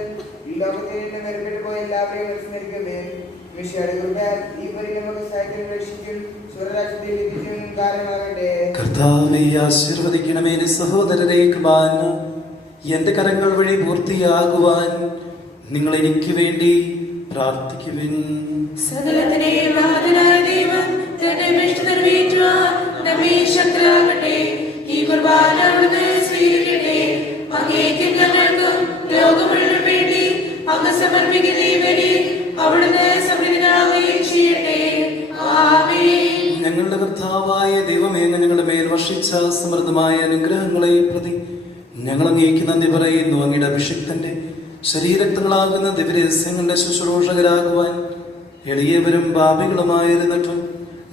ഈ ലോകത്തിൽ നിന്ന് വേർപെട്ടു പോയ എല്ലാവരെയും വിസ്മരിക്കുകയും മിശയുടെ കൃപയാൽ ഈ പരി നമുക്ക് സഹായിക്കാൻ രക്ഷിക്കും സ്വർഗ്ഗരാജ്യത്തിൽ എത്തിച്ചതിനും കാരണമാകട്ടെ. കർത്താവെ ആശീർവദിക്കണമേ. എന്റെ സഹോദരരെ കൃപാന എന്റെ കരങ്ങൾ വഴി പൂർത്തിയാകുവാൻ നിങ്ങൾ എനിക്ക് വേണ്ടി പ്രാർത്ഥിക്കുവിൻ. സകലത്തിനെയും നാഥനായ ദൈവം തന്റെ ഇഷ്ടം നിറവേറ്റുവാൻ നമ്മെ ശക്തരാക്കട്ടെ. ഈ കുർബാന അവിടുന്ന് സ്വീകരിക്കട്ടെ. അങ്ങേക്കും ഞങ്ങൾക്കും ലോകം മുഴുവൻ വേണ്ടി അങ്ങ് സമർപ്പിക്കുന്ന ഈ ബലി അവിടുന്ന് സമൃദ്ധനാവുകയും ചെയ്യട്ടെ. ആമേൻ. ഞങ്ങളുടെ കർത്താവായ ദൈവമേ, ഞങ്ങളുടെ മേൽ വർഷിച്ച സമൃദ്ധമായ അനുഗ്രഹങ്ങളെ പ്രതി ഞങ്ങൾ അങ്ങേക്ക് നന്ദി പറയുന്നു. അങ്ങയുടെ അഭിഷിക്തന്റെ ശരീരക്തങ്ങളാകുന്ന ദിവ്യരഹസ്യങ്ങളുടെ ശുശ്രൂഷകരാകുവാൻ എളിയവരും പാപികളുമായിരുന്നിട്ടും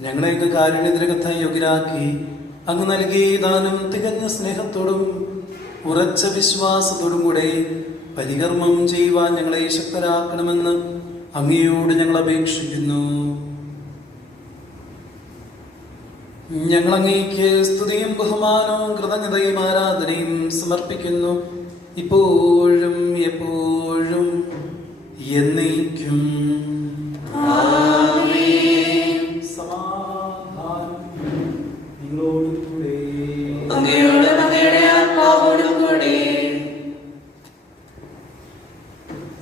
ഞങ്ങളെ കാരുണ്യത്തിനകത്തായി യോഗ്യരാക്കി അങ്ങ് നൽകിയ ദാനം തികഞ്ഞ സ്നേഹത്തോടും ഉറച്ച വിശ്വാസത്തോടും കൂടെ പരികർമ്മം ചെയ്യുവാൻ ഞങ്ങളെ ശക്തരാക്കണമെന്ന് അങ്ങയോട് ഞങ്ങൾ അപേക്ഷിക്കുന്നു. ഞങ്ങൾ അങ്ങേക്ക് സ്തുതിയും ബഹുമാനവും കൃതജ്ഞതയും ആരാധനയും സമർപ്പിക്കുന്നു, ഇപ്പോഴും എപ്പോഴും എന്നേക്കും. സമാധാനം നിങ്ങളോടുകൂടെ. അങ്ങയോടും അങ്ങയുടെ ആത്മാവോടും കൂടെ.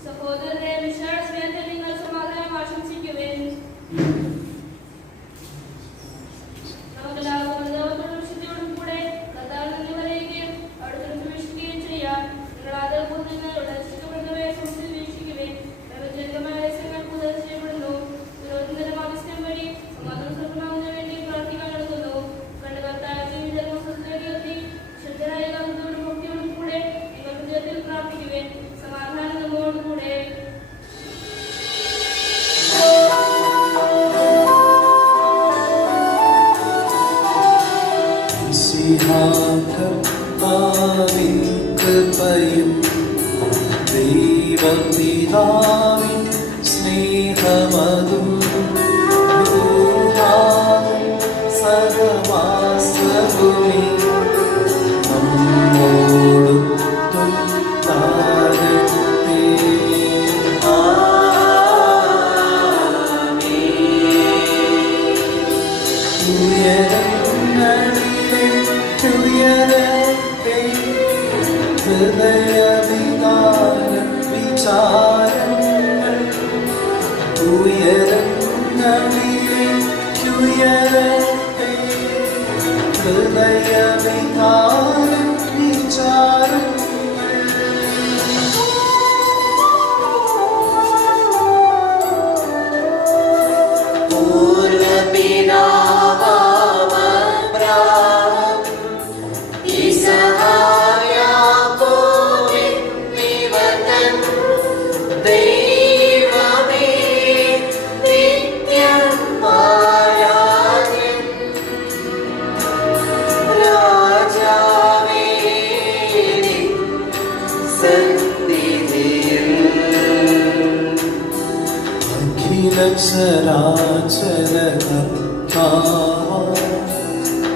സഹോദരനെ വിശാല സ്നേഹത്തിൽ നിങ്ങൾ സമാധാനം ആശംസിക്കുവേൻ. നമുക്കെല്ലാവർക്കും വിശുദ്ധിയോടും കൂടെ കർത്താവിൽ നിന്ന് പറയുകയും അവിടുത്തെ പ്രവേശിക്കുകയും ചെയ്യാം. നിങ്ങൾ ആദരപൂർവ്വം നിങ്ങളുടെ രക്ഷിക്കപ്പെടുന്നവരെ സംബന്ധിച്ച് വീക്ഷിക്കുവേൻ. ദൈവജനകമായ രഹസ്യങ്ങൾ കൂടുതൽ ചെയ്യപ്പെടുന്നു. വിരോധത്തിന്റെ മാധ്യസ്ഥം വഴി സമാധാനം സർവനാമത്തിന് വേണ്ടി പ്രാർത്ഥിക്കാൻ നടത്തുന്നു. കണ്ട കർത്താവ് ജീവിതത്തിൽ ശുദ്ധരായ കാന്തത്തോടും ഭക്തിയോടും കൂടെ നിങ്ങൾ ഹൃദയത്തിൽ പ്രാർത്ഥിക്കുവേൻ. സമാധാനം നമ്മോടുകൂടെ. സിഹാക്ക മാതാവിൻ കൃപയും ദൈവപിതാവിൻ സ്നേഹമതും സഹവാസവുമേ നമ്മോടൊത്തുണ്ടാകട്ടെ. ഉയരത്തെ ഹൃദയവികാരം വിചാരങ്ങൾ ഉയരത്തെ ഹൃദയവികാരം വിചാരങ്ങൾ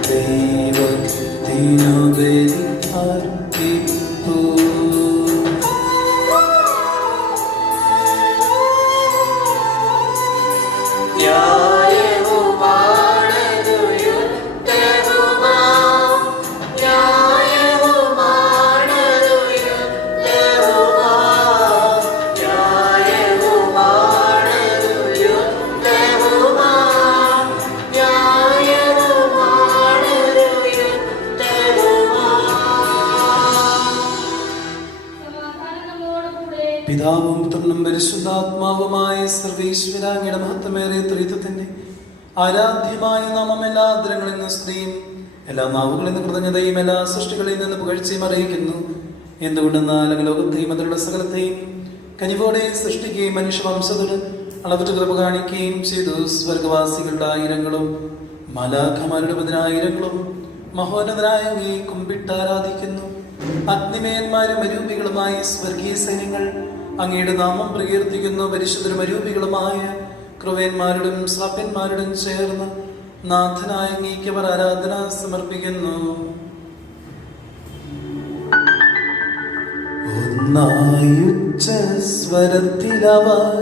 ദൈവത്തിനുപരി അർപ്പിപ്പൂ. പിതാവും പുത്രനും പരിശുദ്ധാത്മാവുമായ സർവേശ്വര അങ്ങയുടെ മഹത്വമേറിയ ത്രിത്വത്തിന്റെ ആരാധ്യമായ നാമം എല്ലാ ആദരങ്ങളിൽ നിന്ന് സ്തുതിയും എല്ലാ നാവുകളിൽ നിന്ന് കൃതജ്ഞതയും എല്ലാ സൃഷ്ടികളിൽ നിന്ന് പുകഴ്ചയും അറിയിക്കുന്നു. എന്തുകൊണ്ടെന്നാൽ ലോകത്തെയും അതിലുള്ള സകലത്തെയും കനിവോടെ സൃഷ്ടിക്കുകയും മനുഷ്യവംശത്തോട് അളവറ്റ് കൃപ കാണിക്കുകയും ചെയ്തു. സ്വർഗവാസികളുടെ ആയിരങ്ങളും മാലാഖമാരുടെ 10,000-ങ്ങളും മഹോന്നതനായ അങ്ങയെ കുമ്പിട്ട് ആരാധിക്കുന്നു. അഗ്നിമയന്മാരും അരൂപികളുമായ സ്വർഗീയ സൈന്യങ്ങൾ അങ്ങയുടെ നാമം പ്രകീർത്തിക്കുന്നു. പരിശുദ്ധരും അരൂപികളുമായ ക്രൂവന്മാരോടും ശ്രാപ്യന്മാരോടും ചേർന്ന് നാഥനായ അങ്ങേക്ക് അവർ ആരാധന സമർപ്പിക്കുന്നു. ഒന്നായുച്ച സ്വരത്തിലവർ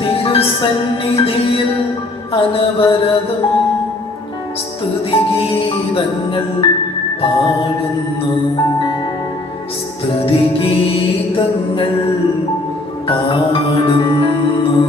തിരുസന്നിധിയിൽ അനവരതം സ്തുതിഗീതങ്ങൾ പാടുന്നു. സ്തുതിഗീതങ്ങൾ പാടുന്നു.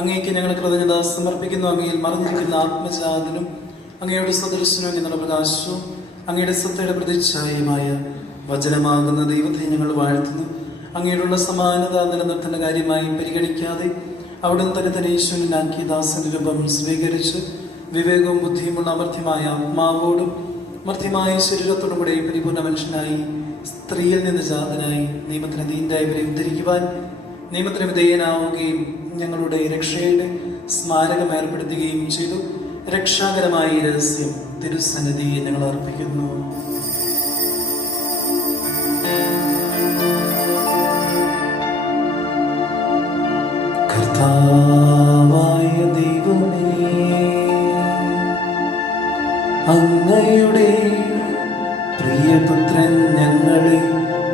അങ്ങേക്ക് ഞങ്ങൾ കൃതജ്ഞത സമർപ്പിക്കുന്നു. അങ്ങയിൽ മറഞ്ഞിരിക്കുന്ന ആത്മജാതനും അങ്ങയുടെ സദൃശനും എന്നുള്ള പ്രകാശവും അങ്ങയുടെ സത്തയുടെ പ്രതിച്ഛായമായ വചനമാകുന്ന ദൈവത്തെ ഞങ്ങൾ വാഴ്ത്തുന്നു. അങ്ങയോടുള്ള സമാനത നിലനിർത്തുന്ന കാര്യമായി പരിഗണിക്കാതെ അവിടുന്ന് തന്നെ ഈശ്വരനാക്കി ദാസന്റെ രൂപം സ്വീകരിച്ച് വിവേകവും ബുദ്ധിയുമുള്ള അമർത്യമായ ആത്മാവോടും മർത്യമായ ശരീരത്തോടും കൂടെ പരിപൂർണ്ണ മനുഷ്യനായി സ്ത്രീയിൽ നിന്ന് ജാതനായി നിയമത്തിന് നീന്തായവരെ ഉദ്ധരിക്കുവാൻ നിയമത്തിന് വിധേയനാവുകയും ഞങ്ങളുടെ രക്ഷയുടെ സ്മാരകം ഏർപ്പെടുത്തുകയും ചെയ്തു. രക്ഷാകരമായ ഈ രഹസ്യം തിരുസന്നിധിയെ ഞങ്ങൾ അർപ്പിക്കുന്നു. കർത്താവായ ദൈവമേ, അങ്ങയുടെ പ്രിയപുത്രൻ ഞങ്ങളെ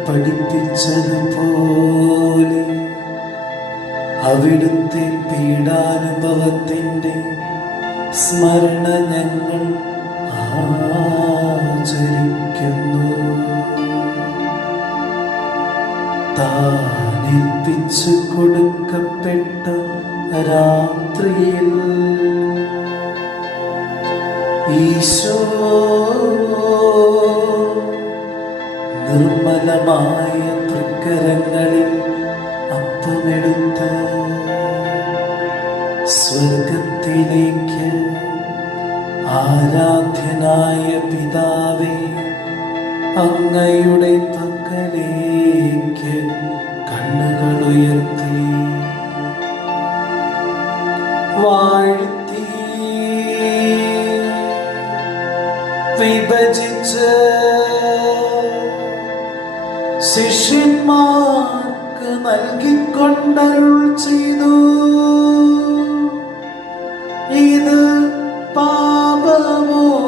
പഠിപ്പിച്ചതുപോലെ അവിടുത്തെ പീഡാനുഭവത്തിൻ്റെ സ്മരണ ഞങ്ങൾ ആചരിക്കുന്നു. താനേൽപ്പിച്ചു കൊടുക്കപ്പെട്ട രാത്രിയിൽ ഈശോ നിർമ്മലമായ തൃക്കരങ്ങളിൽ അപ്പമെടുത്ത് സ്വർഗത്തിലേക്ക് ആരാധ്യനായ പിതാവേ, അങ്ങയുടെ പക്കലേക്ക് കണ്ണുകളുയർത്തി വാഴ്ത്തി വിഭജിച്ച് ശിഷ്യന്മാർക്ക് നൽകിക്കൊണ്ടരുൾ ചെയ്തു. ഇത് പാപമോചനത്തിനാ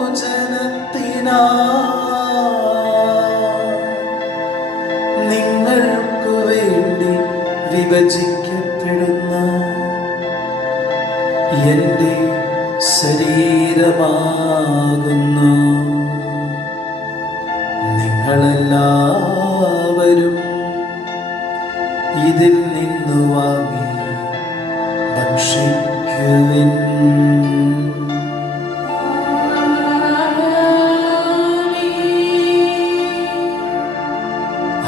നിങ്ങൾക്കു വേണ്ടി വിഭജിക്കപ്പെടുന്ന എൻ്റെ ശരീരമാകുന്നു. നിങ്ങളെല്ലാവരും ഇതിൽ നിന്നു വാങ്ങി ഭക്ഷിക്കുവിൻ.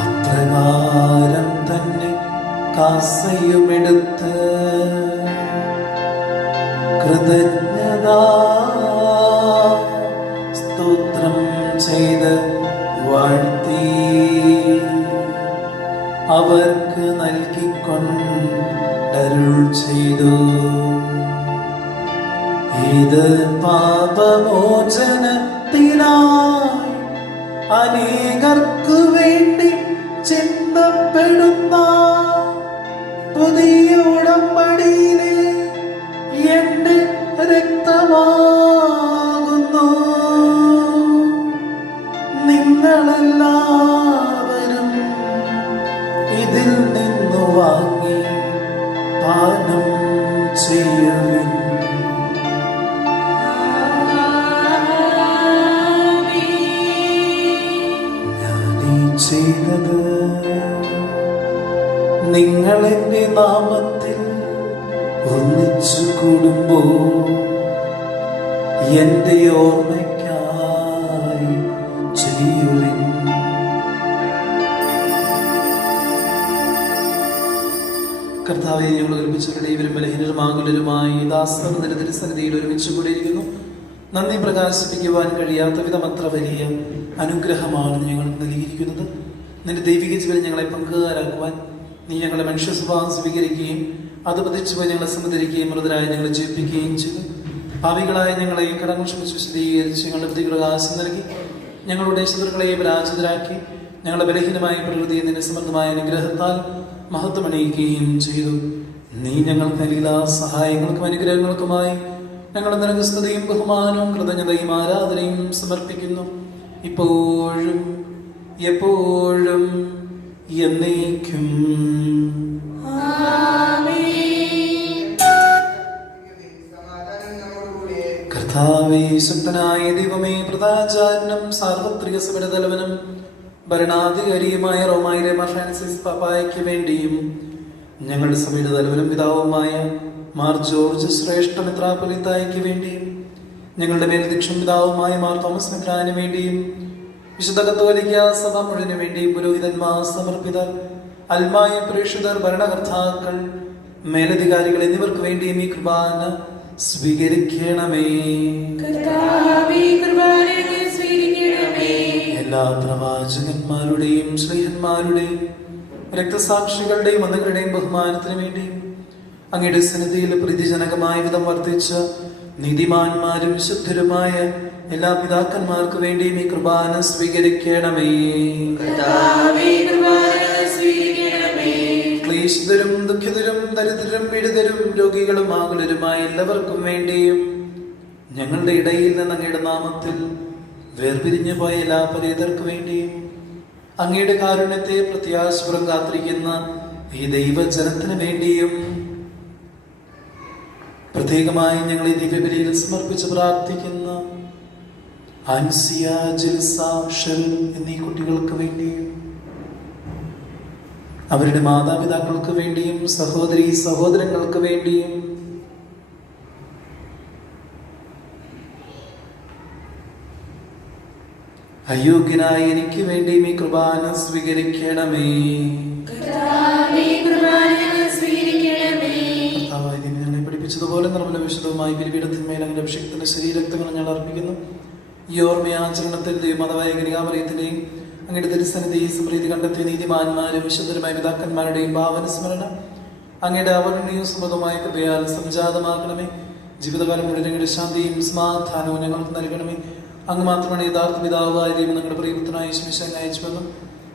അപ്രകാരം തന്നെ കാസയുമെടുത്ത് കൃതജ്ഞതാ സ്തോത്രം ചെയ്ത് വാഴ്ത്തി അവർക്ക് നൽകിക്കൊണ്ടരുൾ ചെയ്തു. ഇത് പാപമോചനത്തിനായി അനേകർക്കു വേണ്ടി ചിന്തപ്പെടുന്ന പുതിയ ഉടമ്പടിയിലെ എൻ്റെ രക്തമാകുന്നു. നിങ്ങളെല്ലാവരും ഇതിൽ നിന്നു വാങ്ങി പാനം ചെയ്യുവിൻ. ഞാനീ ചെയ്തത് നിങ്ങൾ എൻ്റെ നാമത്തിൽ ഒന്നിച്ചു കൂടുമ്പോൾ എൻ്റെ ഓർമ്മയ്ക്കായി ചെയ്യുവിൻ. കർത്താവെ, ഞങ്ങൾ ഒരുമിച്ചവരുടെ ഇവരും ബലഹീനരുമാകുലരുമായി ദാസർ തിരുസന്നിധിയിൽ ഒരുമിച്ച് കൂടിയിരിക്കുന്നു. നന്ദി പ്രകാശിപ്പിക്കുവാൻ കഴിയാത്ത വിധം അത്ര വലിയ അനുഗ്രഹമാണ് ഞങ്ങൾ നൽകിയിരിക്കുന്നത്. നിന്റെ ദൈവിക ജീവൻ ഞങ്ങളെ പങ്കുകാരാക്കുവാൻ നീ ഞങ്ങളെ മനുഷ്യ സ്വഭാവം സ്വീകരിക്കുകയും അത് പതിച്ചുപോയി ഞങ്ങളെ സമുദ്രിക്കുകയും മൃതരായി ഞങ്ങളെ ജീവിപ്പിക്കുകയും ചെയ്തു. ഭാവികളായ ഞങ്ങളെ കടങ്ങൾ ക്ഷമിച്ച് വിശദീകരിച്ച് ഞങ്ങളുടെ പ്രതി പ്രകാശം നൽകി ഞങ്ങളുടെ ശത്രുക്കളെ പരാജിതരാക്കി ഞങ്ങളുടെ ബലഹീനമായ പ്രകൃതിയെ നിന്റെ സമൃദ്ധമായ അനുഗ്രഹത്താൽ മഹത്വമണിയിക്കുകയും ചെയ്തു. നീ ഞങ്ങൾക്ക് നൽകിയ സഹായങ്ങൾക്കും അനുഗ്രഹങ്ങൾക്കുമായി ഞങ്ങൾ നിനക്ക് സ്തുതിയും ബഹുമാനവും കൃതജ്ഞതയും ആരാധനയും സമർപ്പിക്കുന്നു, ഇപ്പോഴും എപ്പോഴും എന്നേക്കും. കർത്താവേ, ശക്തനായ ദൈവമേ, പ്രധാചാരനും സാർവത്രിക സഭയുടെ തലവനും ഭരണാധികാരിയുമായ റോമായിലെ മാർ ഫ്രാൻസിസ് പാപ്പായ്ക്ക് വേണ്ടിയും ഞങ്ങളുടെ സഭയുടെ തലവനും പിതാവുമായ മാർ ജോർജ് ശ്രേഷ്ഠ മെത്രാപ്പൊലീത്തായ്ക്ക് വേണ്ടിയും ഞങ്ങളുടെ മേൽദീക്ഷം പിതാവുമായ മാർ തോമസ് മെത്രാന് വേണ്ടിയും വിശുദ്ധ കത്തോലിക്ക സഭ മുഴുവന് വേണ്ടിയും പുരോഹിതന്മാർ, സമർപ്പിതർ, അൽമായ പ്രേക്ഷിതർ, ഭരണകർത്താക്കൾ, മേലധികാരികൾ എന്നിവർക്ക് വേണ്ടിയും ഈ കുർബാന സ്വീകരിക്കണമേ. കർത്താവേ, കുർബാനയെ സ്വീകരിക്കണമേ. എല്ലാ പ്രവാചകന്മാരുടെയും ശ്രീഹന്മാരുടെയും രക്തസാക്ഷികളുടെയും അന്തങ്ങളുടെയും ബഹുമാനത്തിനു വേണ്ടിയും അങ്ങയുടെ സന്നിധിയിൽ പ്രീതിജനകമായ വിധം വർദ്ധിച്ച നീതിമാന്മാരും വിശുദ്ധരുമായ എല്ലാ പിതാക്കന്മാർക്ക് വേണ്ടിയും ഈ കുർബാന സ്വീകരിക്കണമേ. കർത്താവേ, കുർബാനയെ സ്വീകരിക്കണമേ. ക്ലേശിതരും ദുഃഖിതരും ദരിദ്രരും പീഡിതരും രോഗികളും ആകുലരുമായ എല്ലാവർക്കും വേണ്ടിയും ഞങ്ങളുടെ ഇടയിൽ നിന്ന് അങ്ങയുടെ നാമത്തിൽ വേർപിരിഞ്ഞു പോയ എല്ലാ പരേതർക്ക് വേണ്ടിയും അങ്ങയുടെ കാരുണ്യത്തെ പ്രത്യാശപുറം കാത്തിരിക്കുന്ന ഈ ദൈവജനത്തിന് വേണ്ടിയും പ്രത്യേകമായി ഞങ്ങൾ ഈ ദിവ്യബലിയിൽ സമർപ്പിച്ച് പ്രാർത്ഥിക്കുന്ന ആൻസിയ, ജിൽസ, ഷെൽ എന്നീ കുട്ടികൾക്ക് വേണ്ടിയും അവരുടെ മാതാപിതാക്കൾക്ക് വേണ്ടിയും സഹോദരി സഹോദരങ്ങൾക്ക് വേണ്ടിയും അയോഗ്യനായ എനിക്ക് വേണ്ടിയും ഈ കുർബാന സ്വീകരിക്കണമേ. കർത്താവേ, കുർബാനയെ സ്വീകരിക്കണമേ. കർത്താവായ ദൈവം ഞങ്ങളെ പഠിപ്പിച്ചതുപോലെ നിർമ്മല വിശുദ്ധവുമായി ബലിപീഠത്തിന്മേൽ അങ്ങനെ അഭിഷേകത്തിന്റെ ശരീരരക്തങ്ങൾ ഞങ്ങൾ അർപ്പിക്കുന്നു. ഈ ഓർമ്മയാചരണത്തിൽ ദൈവമതമായ കന്യകാമറിയത്തിന്റെയും അങ്ങയുടെ തിരുസന്നിധി സമൃദ്ധി കണ്ടെത്തിയ നീതിമാന്മാരും വിശുദ്ധരുമായ പിതാക്കന്മാരുടെയും ഭാവന സ്മരണ അങ്ങയുടെ അവർണ്ണീയവും സമൃദ്ധമായ കൃപയാൽ സംജാതമാക്കണമേ. ജീവിതകാലം മുഴുവൻ അങ്ങയുടെ ശാന്തിയും സമാധാനവും ഞങ്ങൾക്ക് നൽകണമേ. അങ്ങ് മാത്രമാണ് യഥാർത്ഥ പിതാവായ ദൈവം ഞങ്ങളുടെ പ്രിയപുത്രനായ യേശുമിശിഹായെ അയച്ചുവെന്നും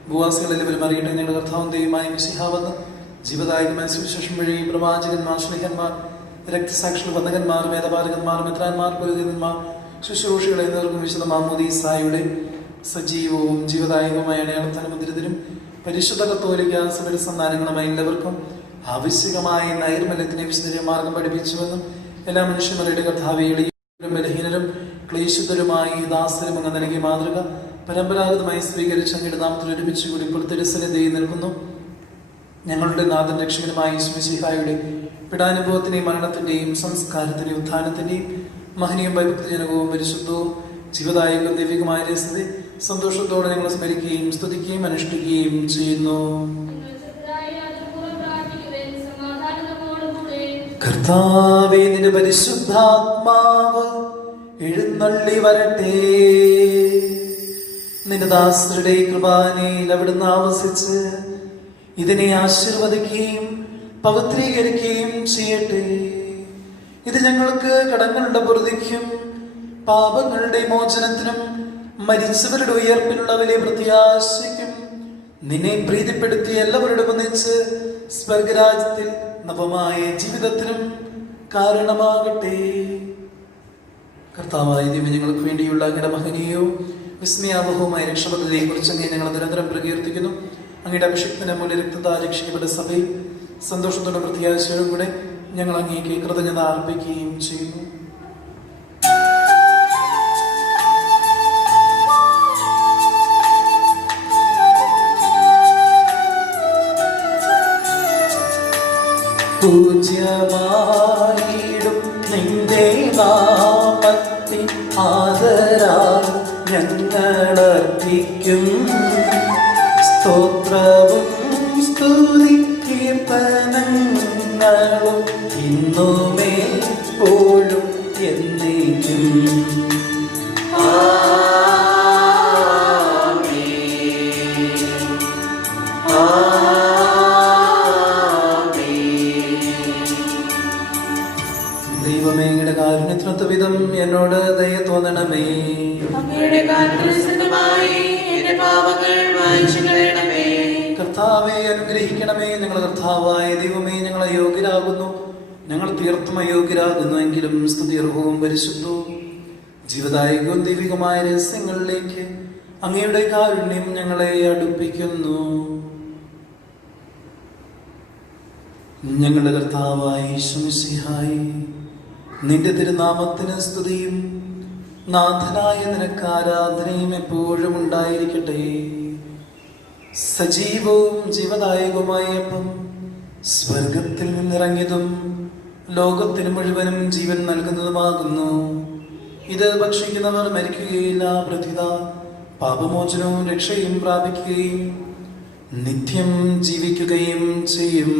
ഭൂവാസികളെല്ലാവരും അറിയട്ടെ ഞങ്ങളുടെ കർത്താവും ദൈവമായ മിശിഹാവെന്നും ജീവദായകമായ സുവിശേഷം വഴി പ്രവാചകന്മാർ, ശ്ലീഹന്മാർ, രക്തസാക്ഷികൾ, വന്ദകന്മാർ, വേദപാലകന്മാർ, മിത്രാന്മാർ, പുരോഹിതന്മാർ, ശുശ്രൂഷികൾ എന്നിവർക്കും വിശുദ്ധ മാമോദീസായുടെ സജീവവും ജീവദായകവുമായ അടയാളത്താലും മുദ്രിതരും പരിശുദ്ധ കത്തോലിക്ക സഭയുടെ സന്താനങ്ങളുമായ എല്ലാവർക്കും ആവശ്യകമായ നൈർമല്യത്തിനെ വിശുദ്ധ മാർഗം പഠിപ്പിച്ചുവെന്നും എല്ലാ മനുഷ്യന്മാരുടെ കർത്താവേളിയും ബലഹീനരും ക്ലേശിതരുമായി ദാസരും അങ്ങ് നൽകിയ മാതൃക പരമ്പരാഗതമായി സ്വീകരിച്ച് അങ്ങയുടെ നാമത്തിൽ ഒരുമിച്ച് കൂടി ഇപ്പോൾ തിരുസന്നിധിയിൽ നിൽക്കുന്നു. ഞങ്ങളുടെ നാഥൻ രക്ഷകനുമായ യേശുമിശിഹായുടെ പീഡാനുഭവത്തിന്റെയും മരണത്തിന്റെയും സംസ്കാരത്തിന്റെയും ഉത്ഥാനത്തിന്റെയും മഹനീയം ഭയഭക്തിജനകവും പരിശുദ്ധവും ജീവദായകവും ദൈവികമായ രസത്തെ സന്തോഷത്തോടെ ഞങ്ങൾ സ്മരിക്കുകയും സ്തുതിക്കുകയും അനുഷ്ഠിക്കുകയും ചെയ്യുന്നു. കർത്താവേ, നിന്റെ പരിശുദ്ധാത്മാവ് എഴുന്നള്ളി വരട്ടെ. നിന്റെ ദാസരുടെ കൃപാനയിൽ അവിടുന്ന് ആവസിച്ച് ഇതിനെ ആശീർവദിക്കുകയും പവിത്രീകരിക്കുകയും ചെയ്യട്ടെ. ഇത് ഞങ്ങൾക്ക് കടങ്ങളുടെ പൊറുതിക്കും പാപങ്ങളുടെ മോചനത്തിനും മരിച്ചവരുടെ ഉയർപ്പിനുള്ള വലിയ പ്രത്യാശയ്ക്കും നിന്നെ പ്രീതിപ്പെടുത്തി എല്ലാവരുടെ ഒന്നിച്ച് സ്വർഗരാജ്യത്തിൽ നവമായ ജീവിതത്തിനും കാരണമാകട്ടെ. കർത്താവായ ദൈവം ഞങ്ങൾക്ക് വേണ്ടിയുള്ള അങ്ങയുടെ മഹനീയവും വിസ്മയാവഹവുമായ രക്ഷപദ്ധതിയെ കുറിച്ച് അങ്ങനെ ഞങ്ങൾ നിരന്തരം പ്രകീർത്തിക്കുന്നു. അങ്ങയുടെ അഭിഷിക്തന മൂല്യ രക്തത്താ രക്ഷിക്കപ്പെട്ട സഭയിൽ സന്തോഷത്തോടെ പ്രത്യാശയോടും കൂടെ ഞങ്ങൾ അങ്ങേക്ക് കൃതജ്ഞത അർപ്പിക്കുകയും ചെയ്യുന്നു. പൂജ്യമായിടും നിന്റെ നാമത്തിൽ ആദരാൽ ഞങ്ങളർപ്പിക്കും സ്തോത്രവും സ്തുതി കീർത്തനങ്ങളും ഇന്നുമേ പോലും എന്നേക്കും. ദൈവമേയുടെ കാരുണ്യത്തിനൊത്ത വിധം എന്നോട് ദയ തോന്നണമേ. അങ്ങയുടെ കാരുണ്യസന്ധമായി എന്റെ പാപങ്ങൾ മായ്ച്ചു കളയണമേ. കർത്താവെ അനുഗ്രഹിക്കണമേ. ഞങ്ങൾ കർത്താവായ ദൈവമേ, ഞങ്ങൾ അയോഗ്യരാകുന്നു, ഞങ്ങൾ തീർത്തും അയോഗ്യരാകുന്നു. എങ്കിലും സ്തുതിർഹവും പരിശുദ്ധവും ജീവദായകവും ദൈവികമായ രഹസ്യങ്ങളിലേക്ക് അങ്ങയുടെ കാരുണ്യം ഞങ്ങളെ അടുപ്പിക്കുന്നു. ഞങ്ങളുടെ കർത്താവായ യേശുമിശിഹായേ, നിന്റെ തിരുനാമത്തിന് സ്തുതിയും നാഥനായ നിനക്ക് ആരാധനയും എപ്പോഴും ഉണ്ടായിരിക്കട്ടെ. സജീവവും ജീവദായകവുമായ അപ്പം സ്വർഗത്തിൽ നിന്നിറങ്ങിയതും ലോകത്തിന് മുഴുവനും ജീവൻ നൽകുന്നതുമാകുന്നു. ഇത് ഭക്ഷിക്കുന്നവർ മരിക്കുകയില്ല, പ്രതിത പാപമോചനവും രക്ഷയും പ്രാപിക്കുകയും നിത്യം ജീവിക്കുകയും ചെയ്യും.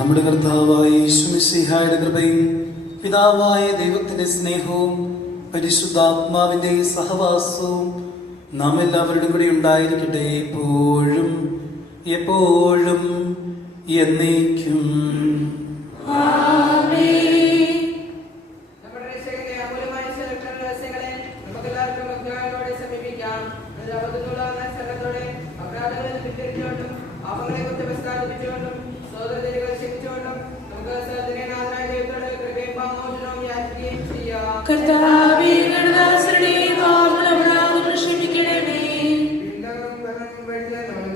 നമ്മുടെ കർത്താവായ യേശുമിശിഹായുടെ കൃപയും പിതാവായ ദൈവത്തിന്റെ സ്നേഹവും പരിശുദ്ധാത്മാവിന്റെ സഹവാസവും നാം എല്ലാവരുടെ കൂടെ ഉണ്ടായിരിക്കട്ടെ, എപ്പോഴും എപ്പോഴും എന്നേക്കും. നമ്മുടെ രക്ഷകന്റെ അമൂല്യമായ രഹസ്യങ്ങളെ നമുക്കെല്ലാവർക്കും ഭക്തിയോടെ സമീപിക്കാം. സ്ഥലത്തോടെ അപരാധങ്ങളിൽ തിരിച്ചുകൊണ്ടും പാപങ്ങളെ കുറിച്ച് പ്രസ്താവിച്ചുകൊണ്ടും സഹോദരതകൾ ക്ഷമിച്ചുകൊണ്ടും നമുക്ക് സഹോദരനാഥനായ ദൈവത്തോട് കൃപയും പാപമോചനവും യാചിക്കുകയും ചെയ്യാം. കർത്താവേ, കരുണാസരണേ, പാപങ്ങളപരാധങ്ങൾ ക്ഷമിക്കണമേ.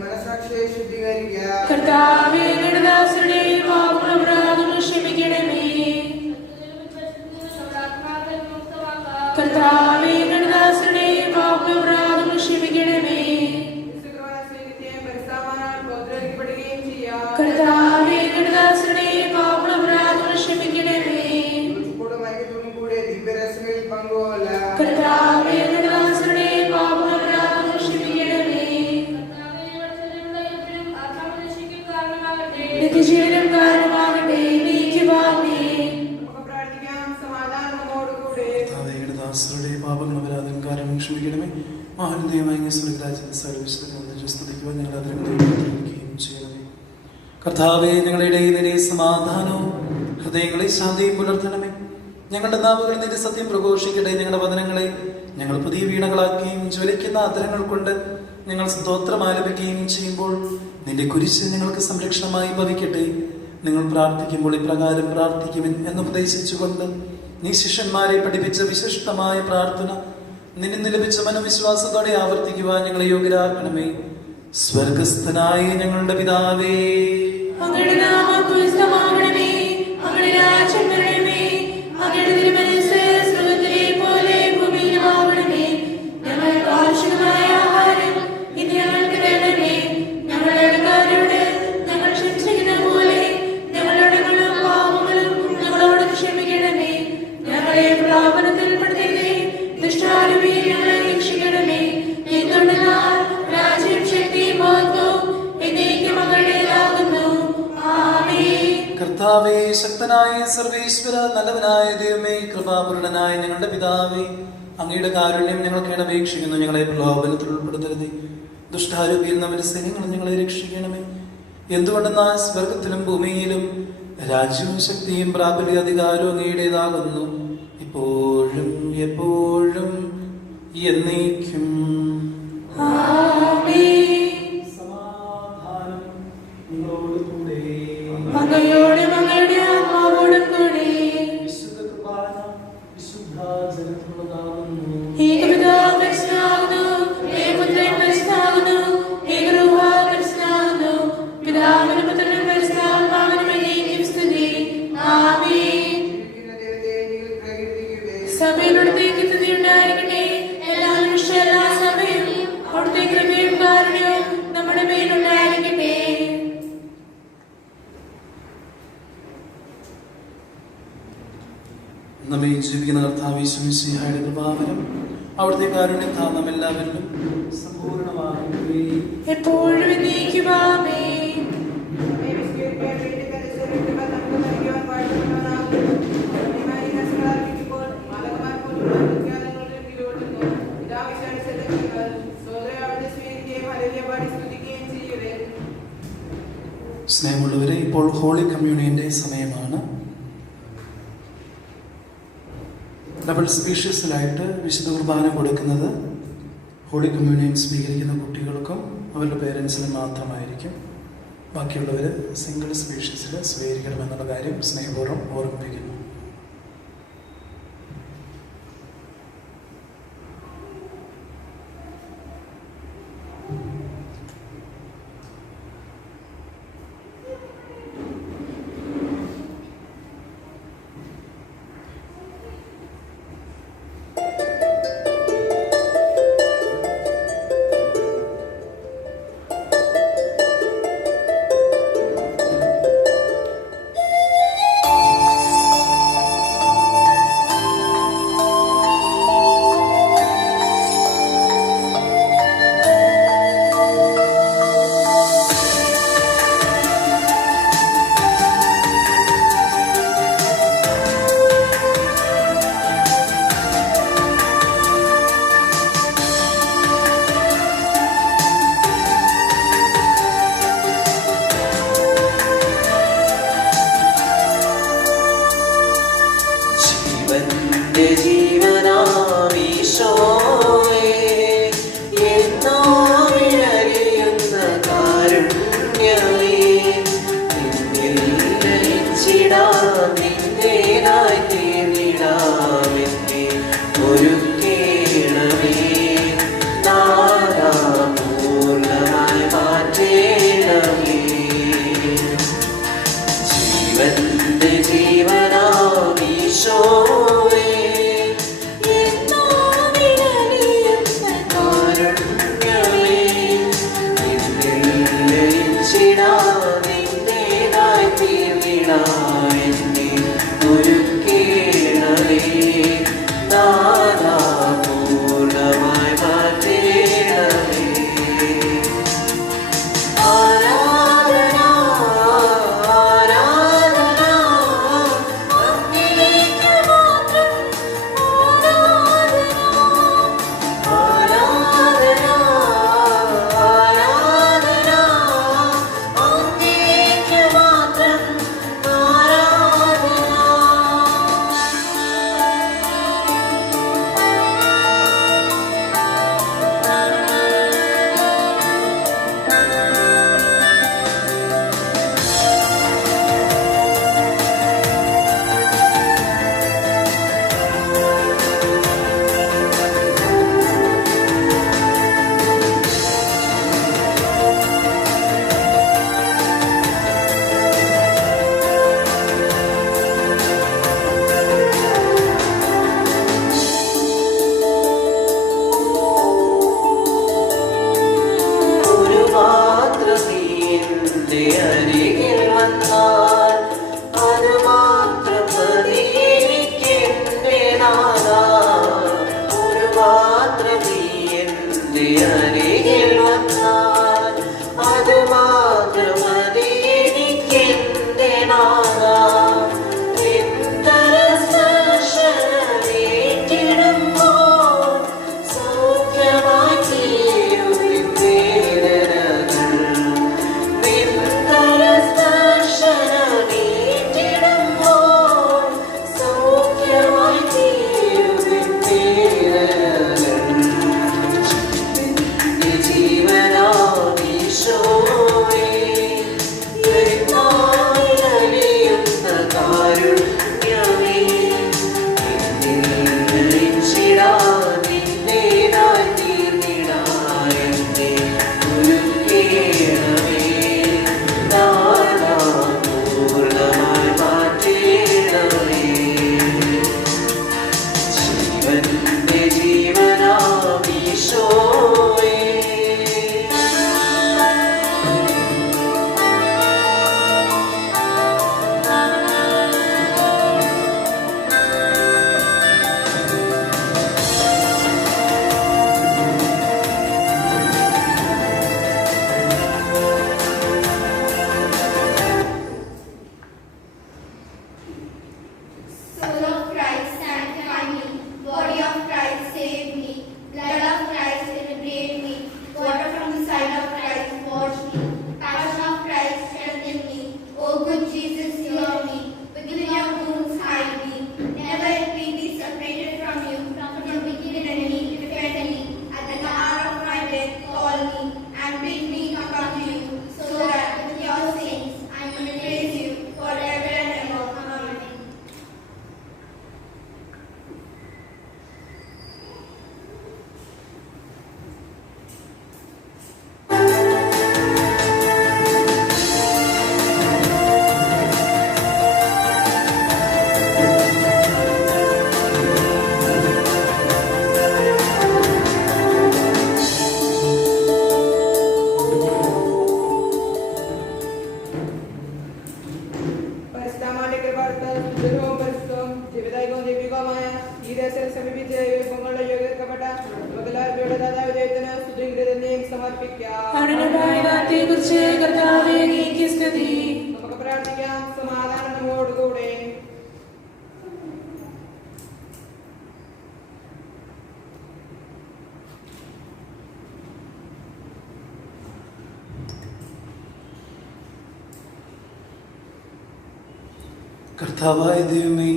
മനസാക്ഷിയെ ശുദ്ധീകരിക്കുക. കർത്താവേ, കരുണാസരണേ, പാപങ്ങളപരാധങ്ങൾ ക്ഷമിക്കണമേ. കർത്താവേ, കരുണാസരണേ, പാപങ്ങളപരാധങ്ങൾ ക്ഷമിക്കണമേ. കർത്താവേ, കരുണാസരണേ, പാപങ്ങളപരാധങ്ങൾ ക്ഷമിക്കണമേ. കർത്താവേ, കരുണാസരണേ, പാപങ്ങളപരാധങ്ങൾ ക്ഷമിക്കണമേ. നിത്യജീവനം കാരണമാകട്ടെ, നീക്കുവാമേ. കർത്താവേ, ദാസരുടെ പാപങ്ങൾ അപരാധം കാരണം ക്ഷമിക്കണമേ. മഹാനന്ദയമായ സ്വർഗ്ഗരാജ്യത്തെ സ്തുതിക്കുവാൻ ഞങ്ങൾ അതിർക്കുകയും ചെയ്യണമേ. കർത്താവേ, ഞങ്ങളുടെ ഇടയിൽ നിന്റെ സമാധാനവും ഹൃദയങ്ങളെ ശാന്തിയും പുലർത്തണമേ. ഞങ്ങളുടെ നാവുകൾ നിന്റെ സത്യം പ്രഘോഷിക്കട്ടെ. ഞങ്ങളുടെ വചനങ്ങളെ ഞങ്ങൾ പുതിയ വീണകളാക്കുകയും ജ്വലിക്കുന്ന അധരങ്ങൾ കൊണ്ട് ഞങ്ങൾ സ്തോത്രം ആലപിക്കുകയും ചെയ്യുമ്പോൾ നിന്റെ കുരിശ് ഞങ്ങൾക്ക് സംരക്ഷണമായി ഭവിക്കട്ടെ. നിങ്ങൾ പ്രാർത്ഥിക്കുമ്പോൾ ഇപ്രകാരം പ്രാർത്ഥിക്കുമെൻ എന്നുപദേശിച്ചുകൊണ്ട് നീ ശിഷ്യന്മാരെ പഠിപ്പിച്ച വിശിഷ്ടമായ പ്രാർത്ഥന നിന്നിൽ ലഭിച്ച മനോവിശ്വാസത്തോടെ ആവർത്തിക്കുവാൻ ഞങ്ങളെ യോഗ്യരാക്കണമേ. സ്വർഗസ്ഥനായ ഞങ്ങളുടെ പിതാവേ, അങ്ങയുടെ നാമം പൂജിതമാകണമേ. അങ്ങയുടെ രാജ്യം വരണമേ. അങ്ങയുടെ തിരുമനസ്സ് സ്വർഗ്ഗത്തിലെ പോലെ ഭൂമിയിലുമാകണമേ. ഞങ്ങൾക്ക് ആവശ്യമായ ആഹാരം ഇന്ന് ഞങ്ങൾക്ക് തരണമേ. ഞങ്ങളുടെ കടക്കാരോട് ഞങ്ങൾ ക്ഷമിച്ചിരിക്കുന്ന പോലെ ഞങ്ങളുടെ കടങ്ങളും പാപങ്ങളും ഞങ്ങളോട് ക്ഷമിക്കണമേ. ഞങ്ങളെ പ്രലോഭനത്തിൽ പെടുത്തരുതേ, ദുഷ്ടാരൂപിയിൽ ഞങ്ങളെ രക്ഷിക്കണമേ. എന്തുകൊണ്ടെന്നാൽ രാജ്യം, ശക്തിയും മഹത്വവും എന്നേക്കും അങ്ങയുടേതാകുന്നു. ആമേൻ. കർത്താവേ, ശക്തനായ സർവേശ്വര, നല്ലവനായ ദൈവമേ, കൃപാപൂർണനായ ഞങ്ങളുടെ പിതാവേ, അങ്ങയുടെ കാരുണ്യം ഞങ്ങൾക്ക് അപേക്ഷിക്കുന്നു. ഞങ്ങളെ പ്രലോഭനത്തിൽ ഉൾപ്പെടുത്തരുതേ, ദുഷ്ടാരൂപിയിൽ നമ്മുടെ സൈന്യങ്ങൾ ഞങ്ങളെ രക്ഷിക്കണമേ. എന്തുകൊണ്ടെന്നാൽ സ്വർഗത്തിലും ഭൂമിയിലും രാജ്യവും ശക്തിയും പ്രാബല്യ അധികാരവും അങ്ങയുടേതാകുന്നു, ഇപ്പോഴും എപ്പോഴും എന്നേക്കും. ആമേൻ. സമാധാനം നിങ്ങളോടുകൂടെ. അങ്ങയോടും അങ്ങയുടെ ആത്മാവോടും കൂടെ. വിശുദ്ധ കുർബാന വിശുദ്ധ ജനത്തിനുള്ളതാകുന്നു. ഏകപിതാവ് പരിശുദ്ധനാകുന്നു, ഏകപുത്രൻ പരിശുദ്ധനാകുന്നു, ഏകരൂഹ പരിശുദ്ധനാകുന്നു. പിതാവിനും പുത്രനും പരിശുദ്ധാത്മാവിനും എന്നേക്കും സ്തുതി. ആമേൻ. സഭയിലൂടത്തേക്ക് സ്തുതി ഉണ്ടായിരിക്കട്ടെ. എല്ലാ നിമിഷവും എല്ലാ സമയവും അവിടുത്തെ കൃപയും കാരുണ്യവും നമ്മുടെ മേലുണ്ടായിരിക്കട്ടെ. നമ്മെ ജീവിക്കുന്ന കർത്താവ് യേശുമിശിഹായുടെ കൃപാവരം അവിടുത്തെ കാരുണ്യത്താൽ നാം എല്ലാവരിലും സമ്പൂർണ്ണമാകട്ടെ. എപ്പോഴും എന്നേക്കും ആമേൻ. സ്നേഹമുള്ളവരെ, ഇപ്പോൾ ഹോളി കമ്മ്യൂണിയന്റെ സമയമാണ്. ഡബിൾ സ്പീഷ്യസിലായിട്ട് വിശുദ്ധ കുർബാന കൊടുക്കുന്നത് ഹോളി കമ്മ്യൂണിയൻ സ്വീകരിക്കുന്ന കുട്ടികൾക്കും അവരുടെ പേരൻസിനും മാത്രമായിരിക്കും. ബാക്കിയുള്ളവർ സിംഗിൾ സ്പീഷ്യസിൽ സ്വീകരിക്കണമെന്നുള്ള കാര്യം സ്നേഹപൂർവ്വം ഓർമ്മിപ്പിക്കുന്നു. എന്റെ ജീവനാമീശോയേ എന്നോ വിഴലിയുന്ന കാരുണ്യമേ നിന്നിൽ ലയിച്ചിടാൻ നിന്റേതായി തീർന്നിടാമെന്നെ ഒരുക്കേണമേ നാദാ പൂർണ്ണമായി മാറ്റേണമേ ജീവന്റെ ജീവനാമീശോയേ എന്നോ വിഴലിയുന്ന കാരുണ്യമേ നിന്നിൽ ലയിച്ചിടാൻ നിന്റേതായി തീർന്നിടാമെന്നെ ഒരുക്കേണമേ നാദാ പൂർണ്ണമായി മാറ്റേണമേ ആരാധന ആരാധന അങ്ങേക്ക് മാത്രം ആരാധന ആരാധന അങ്ങേക്ക് മാത്രം ആരാധന ഒരു പാത്രത്തിന്റെ അരികിൽ വന്നാൽ അത് മാത്രം മതി എനിക്കെന്റെ നാഥാ. ഒരു പാത്രത്തിന്റെ അരികിൽ വന്നാൽ അത് മാത്രം മതി എനിക്കെന്റെ നാഥാ. സ്പർശനമേറ്റിടുമ്പോൾ സൗഖ്യമായി തീരും വേദനകൾ. സ്പർശനമേറ്റിടുമ്പോൾ സൗഖ്യമായി തീരും വേദനകൾ. നിന്റെ ജീവനാമീശോയേ എന്നോ വിഴലിയുന്ന കാരുണ്യമേ നിന്നിൽ ലയിച്ചിടാൻ നിന്റേതായി തീർന്നിടാമെന്നെ ഒരുക്കേണമേ നാദാ പൂർണ്ണമായി മാറ്റേണമേ ജീവന്റെ ജീവനാമീശോയേ Soul of Christ, sanctify me. Body of Christ, save me. Blood of Christ, liberate me. Water from the side of Christ, wash me. Passion of Christ, strengthen me. O good Jesus, hear me. Within your wounds, hide me. Never let me be separated from you, from the wicked enemy, defend me. At the hour of my death, call me, and bid me come unto you, so that with your saints I may praise you forever and ever. Amen. പരിശുദ്ധമായ കൃപാർത്താൽ ദൈവവും പരിശുദ്ധവും ജീവദായകവും ദൈവികവുമായ ഈ ദേശത്തെ സമീപിച്ച ദൈവങ്ങളുടെ യോഗ്യതപ്പെട്ട നമുക്കെല്ലാവരുടെ ദാതാവ് ദൈവത്തിന് സ്തുതിയും സമർപ്പിക്കാം. കുറിച്ച് കർത്താവേ അങ്ങേക്ക് സ്തുതി. നമുക്ക് പ്രാർത്ഥിക്കാം. സമാധാനം നമ്മോടുകൂടെ. കർത്താവായ ദൈവമേ,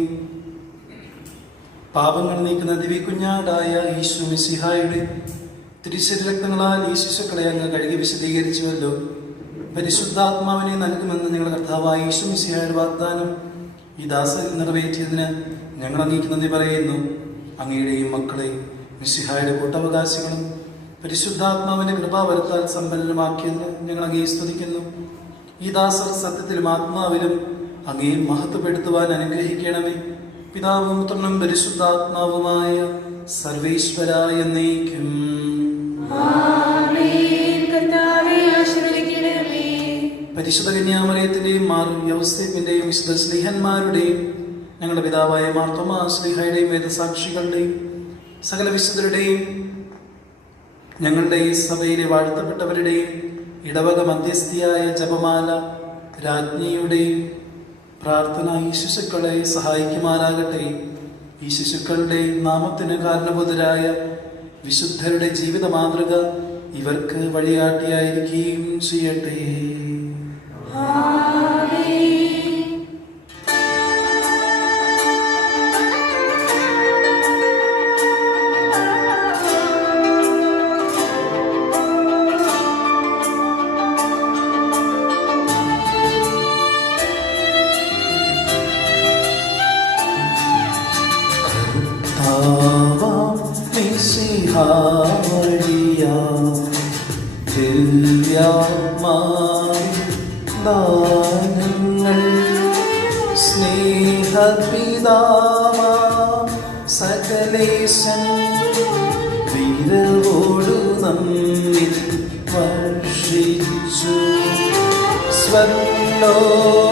പാപങ്ങൾ നീക്കുന്ന ദിവ്യകുഞ്ഞാടായ ഈശോ മിശിഹായുടെ തിരുശരീരക്തങ്ങളാൽ ഈ ശിശുക്കളെ അങ്ങ് കഴുകി വിശദീകരിച്ചുവല്ലോ. പരിശുദ്ധാത്മാവിനെ നൽകുമെന്ന് ഞങ്ങളുടെ കർത്താവായ ഈശോ മിശിഹായുടെ വാഗ്ദാനം ഈ ദാസരിൽ നിറവേറ്റിയതിന് ഞങ്ങൾ അങ്ങേക്ക് നന്ദി പറയുന്നു. അങ്ങയുടെയും മക്കളെ മിശിഹായുടെ കൂട്ടവകാശികളും പരിശുദ്ധാത്മാവിന്റെ കൃപാവരത്താൽ സമ്പന്നമാക്കിയെന്ന് ഞങ്ങൾ അങ്ങേ സ്തുതിക്കുന്നു. ഈ ദാസർ സത്യത്തിലും ആത്മാവിലും അങ്ങേ മഹത്വപ്പെടുത്തുവാൻ അനുഗ്രഹിക്കണമേ. പിതാവും പുത്രനും പരിശുദ്ധാത്മാവുമായ സർവേശ്വരായ എന്നേക്കും. പരിശുദ്ധ കന്യാമറിയത്തിന്റെയും മാർ യൗസേപ്പിന്റെയും വിശുദ്ധ സ്നേഹന്മാരുടെയും ഞങ്ങളുടെ പിതാവായ മാർ തോമാ ശ്ലീഹയുടെയും വേദസാക്ഷികളുടെയും സകല വിശുദ്ധരുടെയും ഞങ്ങളുടെ ഈ സഭയിലെ വാഴ്ത്തപ്പെട്ടവരുടെയും ഇടവക മധ്യസ്ഥിയായ ജപമാല രാജ്ഞിയുടെയും പ്രാർത്ഥന ഈ ശിശുക്കളെ സഹായിക്കുമാറാകട്ടെ. ഈ ശിശുക്കളുടെ നാമത്തിന് കാരണബോധരായ വിശുദ്ധരുടെ ജീവിത മാതൃക ഇവർക്ക് വഴികാട്ടിയായിരിക്കുകയും ചെയ്യട്ടെ. ദാനങ്ങൾ സ്നേഹപിതാവാ സകലേശൻ വീരവോടു നമ്മിൽ വർഷിച്ചു. സ്വർലോകത്തിൽ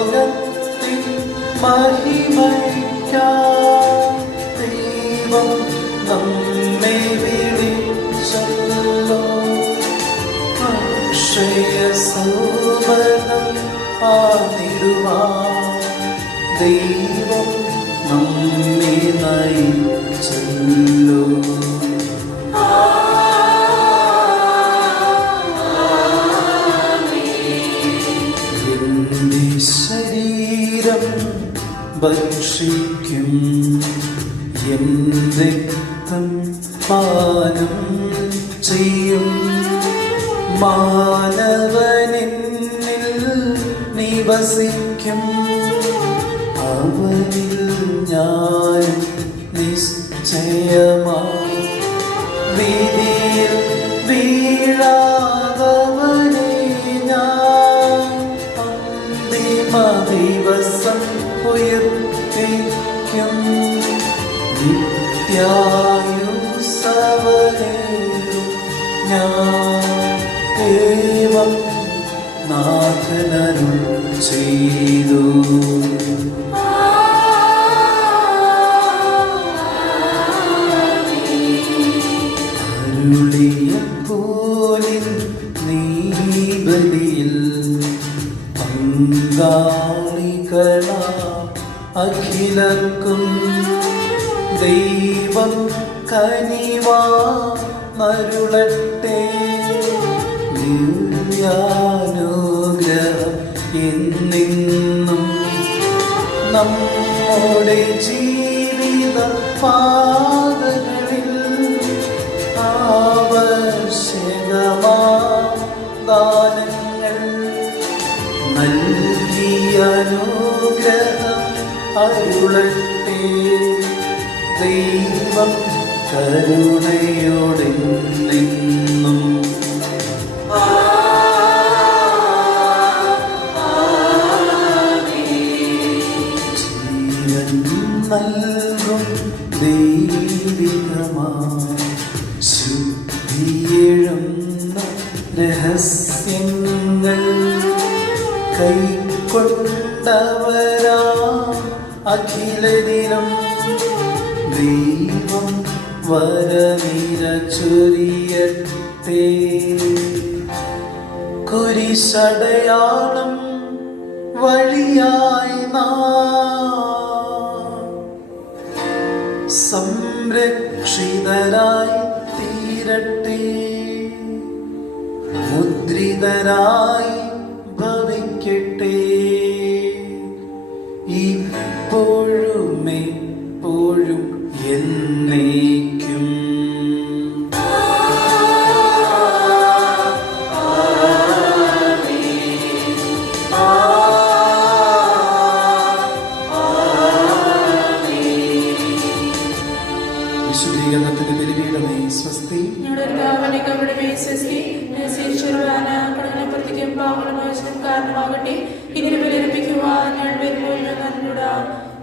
മഹിമയ്ക്കായി ദൈവം നമ്മെ വിളിച്ചല്ലോ. അക്ഷയസൗവനം ആദിടുവാൻ ദൈവം നമ്മെ നയിച്ചല്ലോ. എന്റെ ശരീരം ഭക്ഷിക്കും എന്റെ രക്തം പാനം ചെയ്യും. മാനവനിൽ നിവസിക്കും, അവനിൽ ഞാൻ നിശ്ചയമായി. വിധിയിൽ വീഴാതവനെ ഞാൻ അന്തിമ ദിവസം ഉയർപ്പിക്കും. നിത്യായുസ്സവനെ ഞാൻ ദൈവം നാഥനരുൾ ചെയ്തു. അരുളിയ പോലിൻ നീബലിയിൽ പങ്കാളികളാ അഖിലർക്കും ദൈവം കനിവാ നരുളട്ടെ. ദിവ്യാനുഗ്രഹം എന്നെന്നും നമ്മുടെ ജീവിത പാതകളിൽ ആവശ്യകമാ ദാനങ്ങൾ നൽകിയ അനുഗ്രഹം അരുളട്ടെ. ദൈവം കരുണയോടെ നിന്നും ജീവൻ നൽകും ദൈവികമാ ശുദ്ധിയെഴുന്ന രഹസ്യങ്ങൾ കൈക്കൊണ്ടവരാ അഖിലദിനം ദൈവം വരനിര ചൊരിയട്ടെ. കുരിശടയാളം വഴിയായി സംരക്ഷിതരായി തീരട്ടെ. മുദ്രിതരായി ഭവിക്കട്ടെ. ഇപ്പോഴും എപ്പോഴും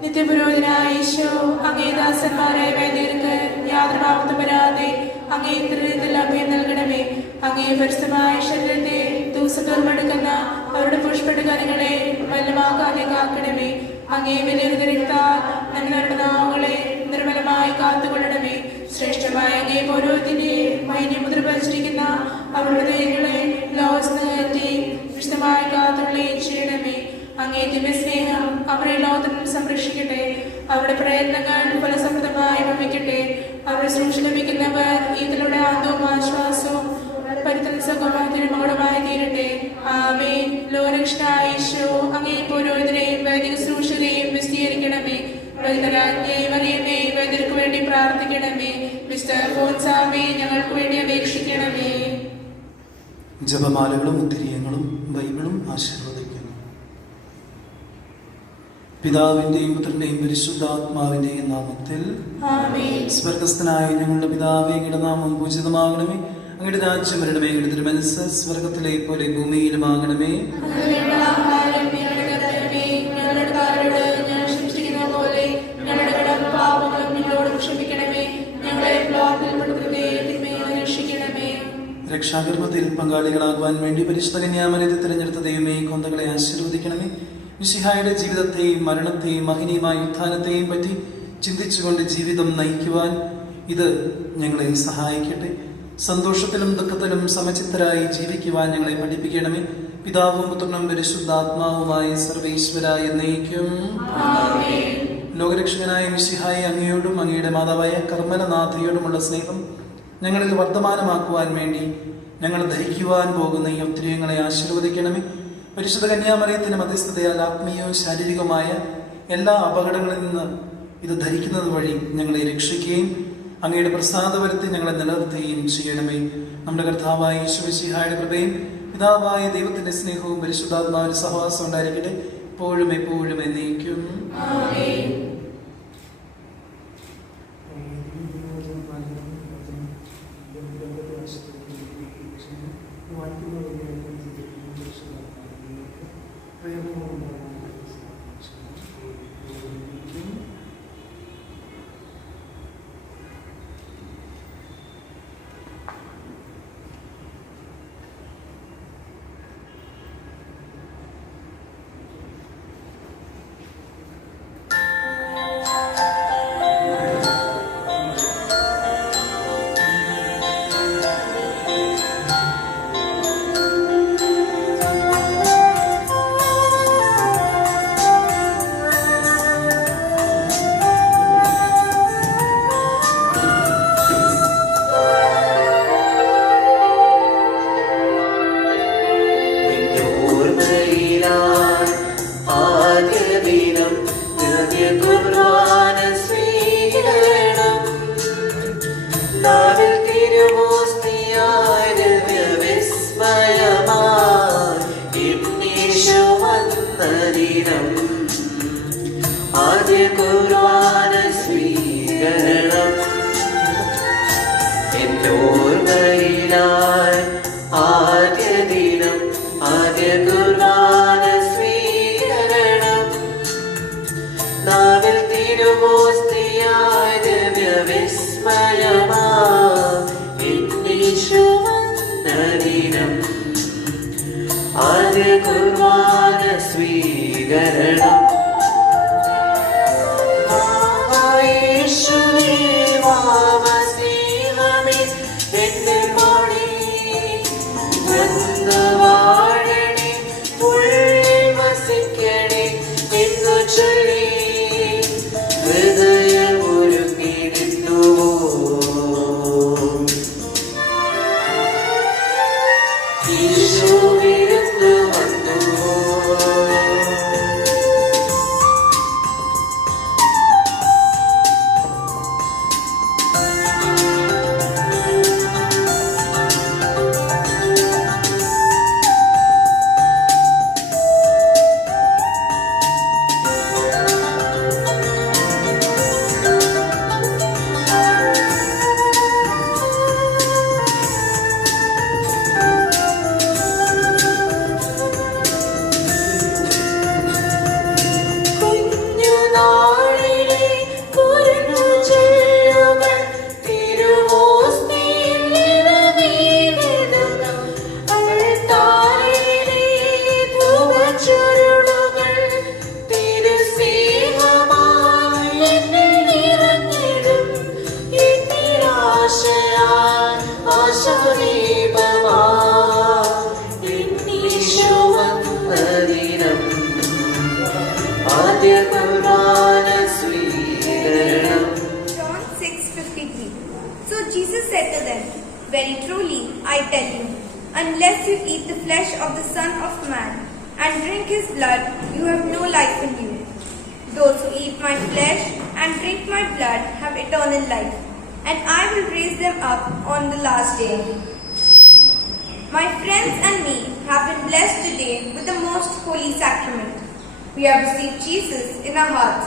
നിത്യപുരോഹിതനായ ഈശോ അങ്ങേ ദാസന്മാരായ വൈദികർക്ക് യാതൊരു പാപത്തും വരാതെ അങ്ങേ തിരുത്തിൽ അഭയം നൽകണമേ. അങ്ങേ പരിശുദ്ധമായ ശരീരത്തെ ദൂസത്തോർമെടുക്കുന്ന അവരുടെ പുഷ്പടുകാരികളെ മലിനമാക്കാതെ കാക്കണമേ. അങ്ങേ വിലയിരുന്ന രക്താൽ ഞങ്ങളുടെ നാവുകളെ നിർമ്മലമായി കാത്തുകൊള്ളണമേ. ശ്രേഷ്ഠമായ അങ്ങേ പൗരോഹിത്യന്റെ മുദ്ര പരിചരിക്കുന്ന അവരുടെ ദൈവങ്ങളെ ലോകത്തി വിശദമായി കാത്തുകൊള്ളുകയും ചെയ്യണമേ. അങ്ങേ ദിവ്യസ്നേഹം അവരെ ലോകത്തിൽ സംരക്ഷിക്കട്ടെ. അവരുടെ പ്രയത്നങ്ങൾ ഫലസമൃദ്ധമായി ഭവിക്കട്ടെ. അവരെ സൂക്ഷിച്ച് ലഭിക്കുന്നവർ ഇതിലൂടെ ആന്തവും ആശ്വാസവും പരിതൽസൗകര്യമായി തീരട്ടെ. ആമേൻ. ലോകരക്ഷനായ ഈശോ അങ്ങേ പുരോഹിതരെയും വൈദിക ശുശ്രൂഷരെയും വിശദീകരിക്കണമേ. വൈദ്യരാജ്ഞയെ വൈദ്യർക്ക് വേണ്ടി പ്രാർത്ഥിക്കണമേ. മിസ്റ്റർ ഫോൻസാമേ ഞങ്ങൾക്ക് വേണ്ടി അപേക്ഷിക്കണമേ. ജപമാലകളും ഉത്തിരീയങ്ങളും ബൈബിളും ആശീർവദിക്കുന്നു. പിതാവിന്റെയും പുത്രന്റെയും പരിശുദ്ധാത്മാവിന്റെയും നാമത്തിൽ സ്വർഗസ്ഥനായ ഞങ്ങളുടെ പിതാവേ, അങ്ങയുടെ നാമം പൂജിതമാകണമേ. അങ്ങയുടെ രാജ്യം വരണമേ. അങ്ങയുടെ തിരുമനസ്സ് സ്വർഗത്തിലെ പോലെ ഭൂമിയിലുമാകണമേ. രക്ഷാകർമ്മത്തിൽ പങ്കാളികളാകുവാൻ വേണ്ടി പരിശുദ്ധ കന്യാമറിയത്തെ തിരഞ്ഞെടുത്ത ദൈവമേ, കൊന്തകളെ ആശീർവദിക്കണമേ. മിശിഹായുടെ ജീവിതത്തെയും മരണത്തെയും മഹനീയമായ ഉത്ഥാനത്തെയും പറ്റി ചിന്തിച്ചുകൊണ്ട് ജീവിതം നയിക്കുവാൻ ഇത് ഞങ്ങളെ സഹായിക്കട്ടെ. സന്തോഷത്തിലും ദുഃഖത്തിലും സമചിത്തരായി ജീവിക്കുവാൻ ഞങ്ങളെ പഠിപ്പിക്കണമേ. പിതാവും പുത്രനും പരിശുദ്ധാത്മാവുമായി സർവേശ്വരായ എന്നേക്കും. ലോകരക്ഷകനായ മിശിഹായെ അങ്ങയോടും അങ്ങയുടെ മാതാവായ കർമ്മലനാഥയോടുമുള്ള സ്നേഹം ഞങ്ങളിൽ വർദ്ധമാനമാക്കുവാൻ വേണ്ടി ഞങ്ങൾ ധരിക്കുവാൻ പോകുന്ന ഈ ഉത്തരീയങ്ങളെ ആശീർവദിക്കണമേ. പരിശുദ്ധ കന്യാമറിയത്തിന് മധ്യസ്ഥതയാൽ ആത്മീയവും ശാരീരികവുമായ എല്ലാ അപകടങ്ങളിൽ നിന്ന് ഇത് ധരിക്കുന്നത് വഴി ഞങ്ങളെ രക്ഷിക്കുകയും അങ്ങയുടെ പ്രസാദപരത്തെ ഞങ്ങളെ നിലനിർത്തുകയും ചെയ്യണമേ. നമ്മുടെ കർത്താവായ യേശു മിശിഹായുടെ കൃപയും പിതാവായ ദൈവത്തിന്റെ സ്നേഹവും പരിശുദ്ധാത്മാവിന്റെ സഹവാസം ഉണ്ടായിരിക്കട്ടെ, എപ്പോഴും എപ്പോഴും എന്നേക്കും. ഈശോ വിരുന്നു വന്നു. ആദ്യ കുർബാന സ്വീകരണം. John 6:53. So Jesus said to them, Very truly, I tell you, unless you eat the flesh of the Son of Man and drink his blood, you have no life in you. Those who eat my flesh and drink my blood have eternal life, and I will raise them up on the last day. My friends and me have been blessed today with the most holy sacrament. We have received Jesus in our hearts.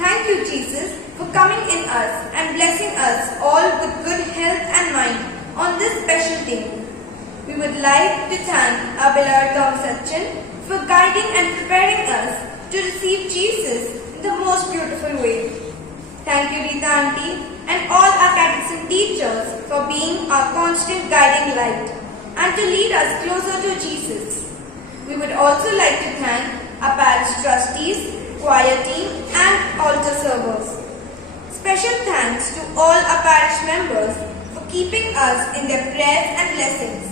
Thank you, Jesus, for coming in us and blessing us all with good health and mind on this special day. We would like to thank our beloved Tom Sachin for guiding and preparing us to receive Jesus in the most beautiful way. Thank you, Rita Auntie, and all our catechism teachers for being our constant guiding light and to lead us closer to Jesus. We would also like to thank our parish trustees, choir team, and altar servers. Special thanks to all our parish members for keeping us in their prayers and blessings.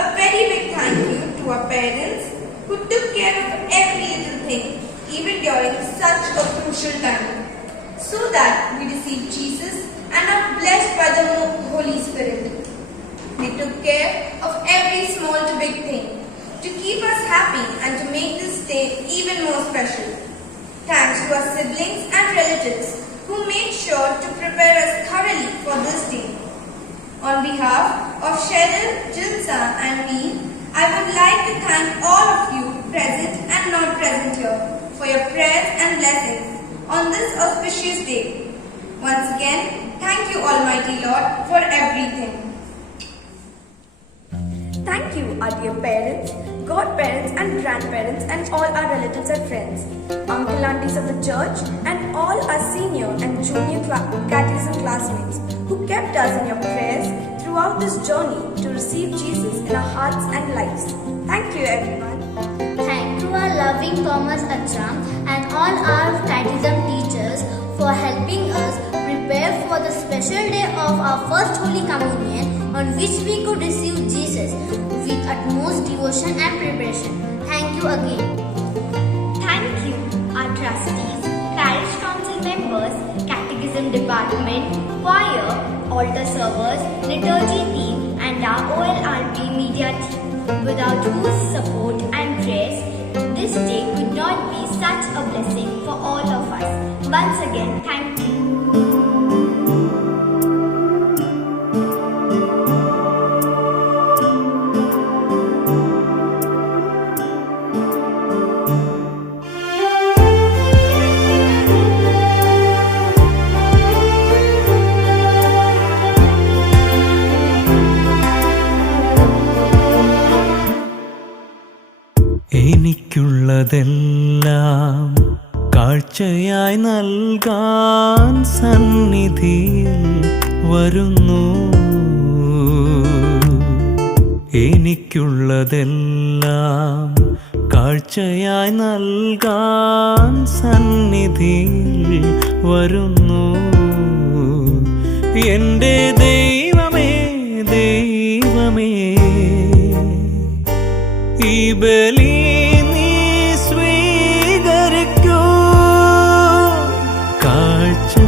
A very big thank you to our parents who took care of every little thing, even during such a crucial time, so that we receive Jesus and are blessed by the Holy Spirit. They took care of every small to big thing to keep us happy and to make this day even more special. Thanks to our siblings and relatives who made sure to prepare us thoroughly for this day. On behalf of Cheryl, Jinsa and me, I would like to thank all of you present and not present here for your prayers and blessings on this auspicious day. Once again, thank you, Almighty Lord, for everything. Thank you, our dear parents, godparents and grandparents and all our relatives and friends, uncle aunties of the church and all our senior and junior catechism classmates who kept us in your prayers throughout this journey to receive Jesus in our hearts and lives. Thank you, everyone. Thank you, our loving Thomas Acham and all our catechism teachers for helping us prepare for the special day of our first Holy Communion on which we could receive Jesus with utmost devotion and preparation. Thank you again. Thank you, our trustees, parish council members, catechism department, choir, altar servers, liturgy team, and our OLRP media team, without whose support and prayers, this day could not be such a blessing for all of us. Once again, thank you. എനിക്കുള്ളതെല്ലാം കാഴ്ചയായി നൽകാൻ സന്നിധിയിൽ വരുന്നു. എനിക്കുള്ളതെല്ലാം കാഴ്ചയായി നൽകാൻ സന്നിധിയിൽ വരുന്നു. എൻ്റെ ദൈവമേ ദൈവമേ, ഈ ബലി നീ സ്വീകരിക്കൂ. കാഴ്ചയായി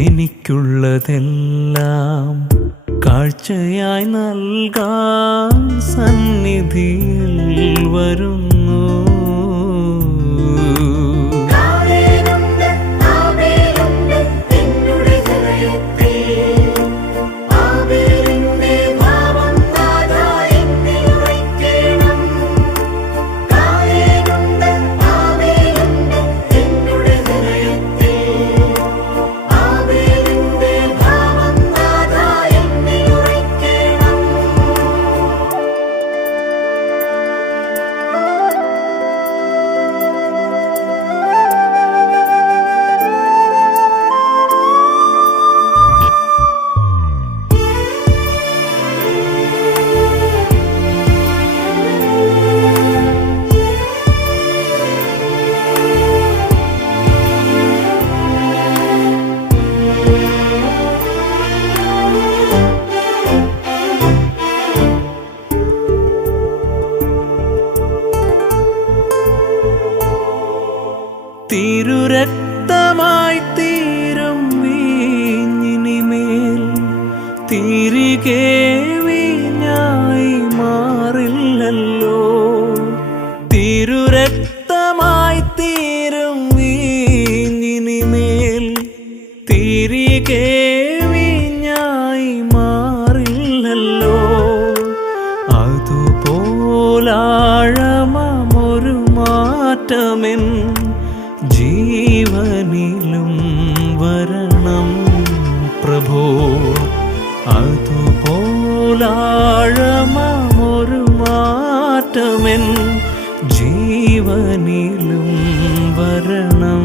എനിക്കുള്ളതെല്ലാം കാഴ്ചയായി നൽകാൻ സന്നിധിയിൽ വരുന്നു. തിരുരക്തമായി തീരും വീഞ്ഞിനിമേൽ തിരികെ വീഞ്ഞായി മാറില്ലല്ലോ. തിരുരക്തമായി തീരും വീഞ്ഞിനിമേൽ തിരികെ വീഞ്ഞായി മാറില്ലല്ലോ. അതുപോലാഴമൊരു മാറ്റമെൻ ജീവനിലും വരണം പ്രഭോ. അതുപോലാഴമൊരു മാറ്റമെൻ ജീവനിലും വരണം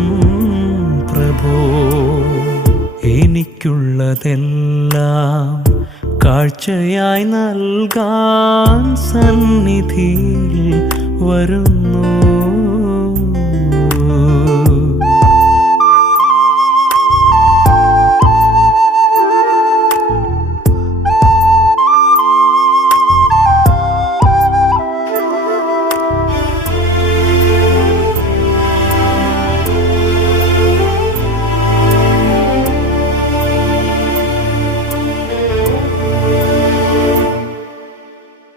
പ്രഭോ. എനിക്കുള്ളതെല്ലാം കാഴ്ചയായി നൽകാൻ സന്നിധിയിൽ വരുന്നു.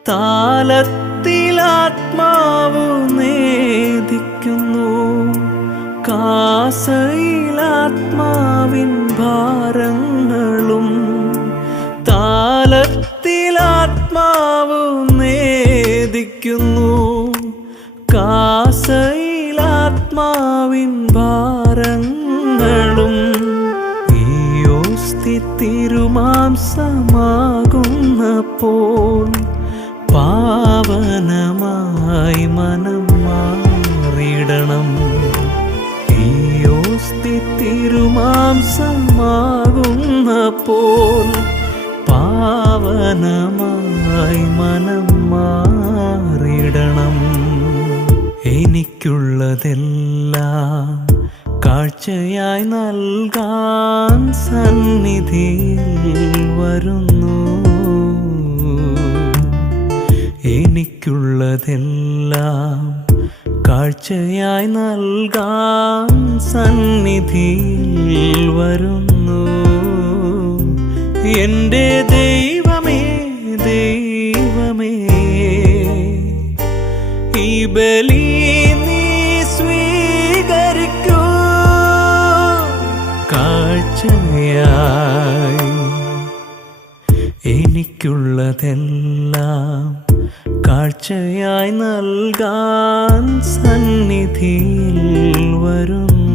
താലത്തിലാത്മാവു നേദിക്കുന്നു, കാസയിലാത്മാവിൻ ഭാരങ്ങളും. താലത്തിലാത്മാവു നേദിക്കുന്നു, കാസയിലാത്മാവിൻ ഭാരങ്ങളും. ഈയോസ്തി തിരുമാംസമാകുന്നപ്പോൾ പാവനമായി മനം മാറിടണം. ഈയോസ്തി തിരുമാംസമാകുന്നപ്പോൾ പാവനമായി മനം മാറിടണം. എനിക്കുള്ളതെല്ലാം കാഴ്ചയായി നൽകാൻ സന്നിധിയിൽ വരുന്നു. എനിക്കുള്ളതെല്ലാം കാഴ്ചയായി നൽകാൻ സന്നിധിയിൽ വരുന്നു. എൻ്റെ ദൈവമേ ദൈവമേ, ഈ ബലി നീ സ്വീകരിക്കൂ. കാഴ്ചയായി എനിക്കുള്ളതെല്ലാം കാഴ്ചയായി നൽകാൻ സന്നിധിയിൽ വരുന്നു.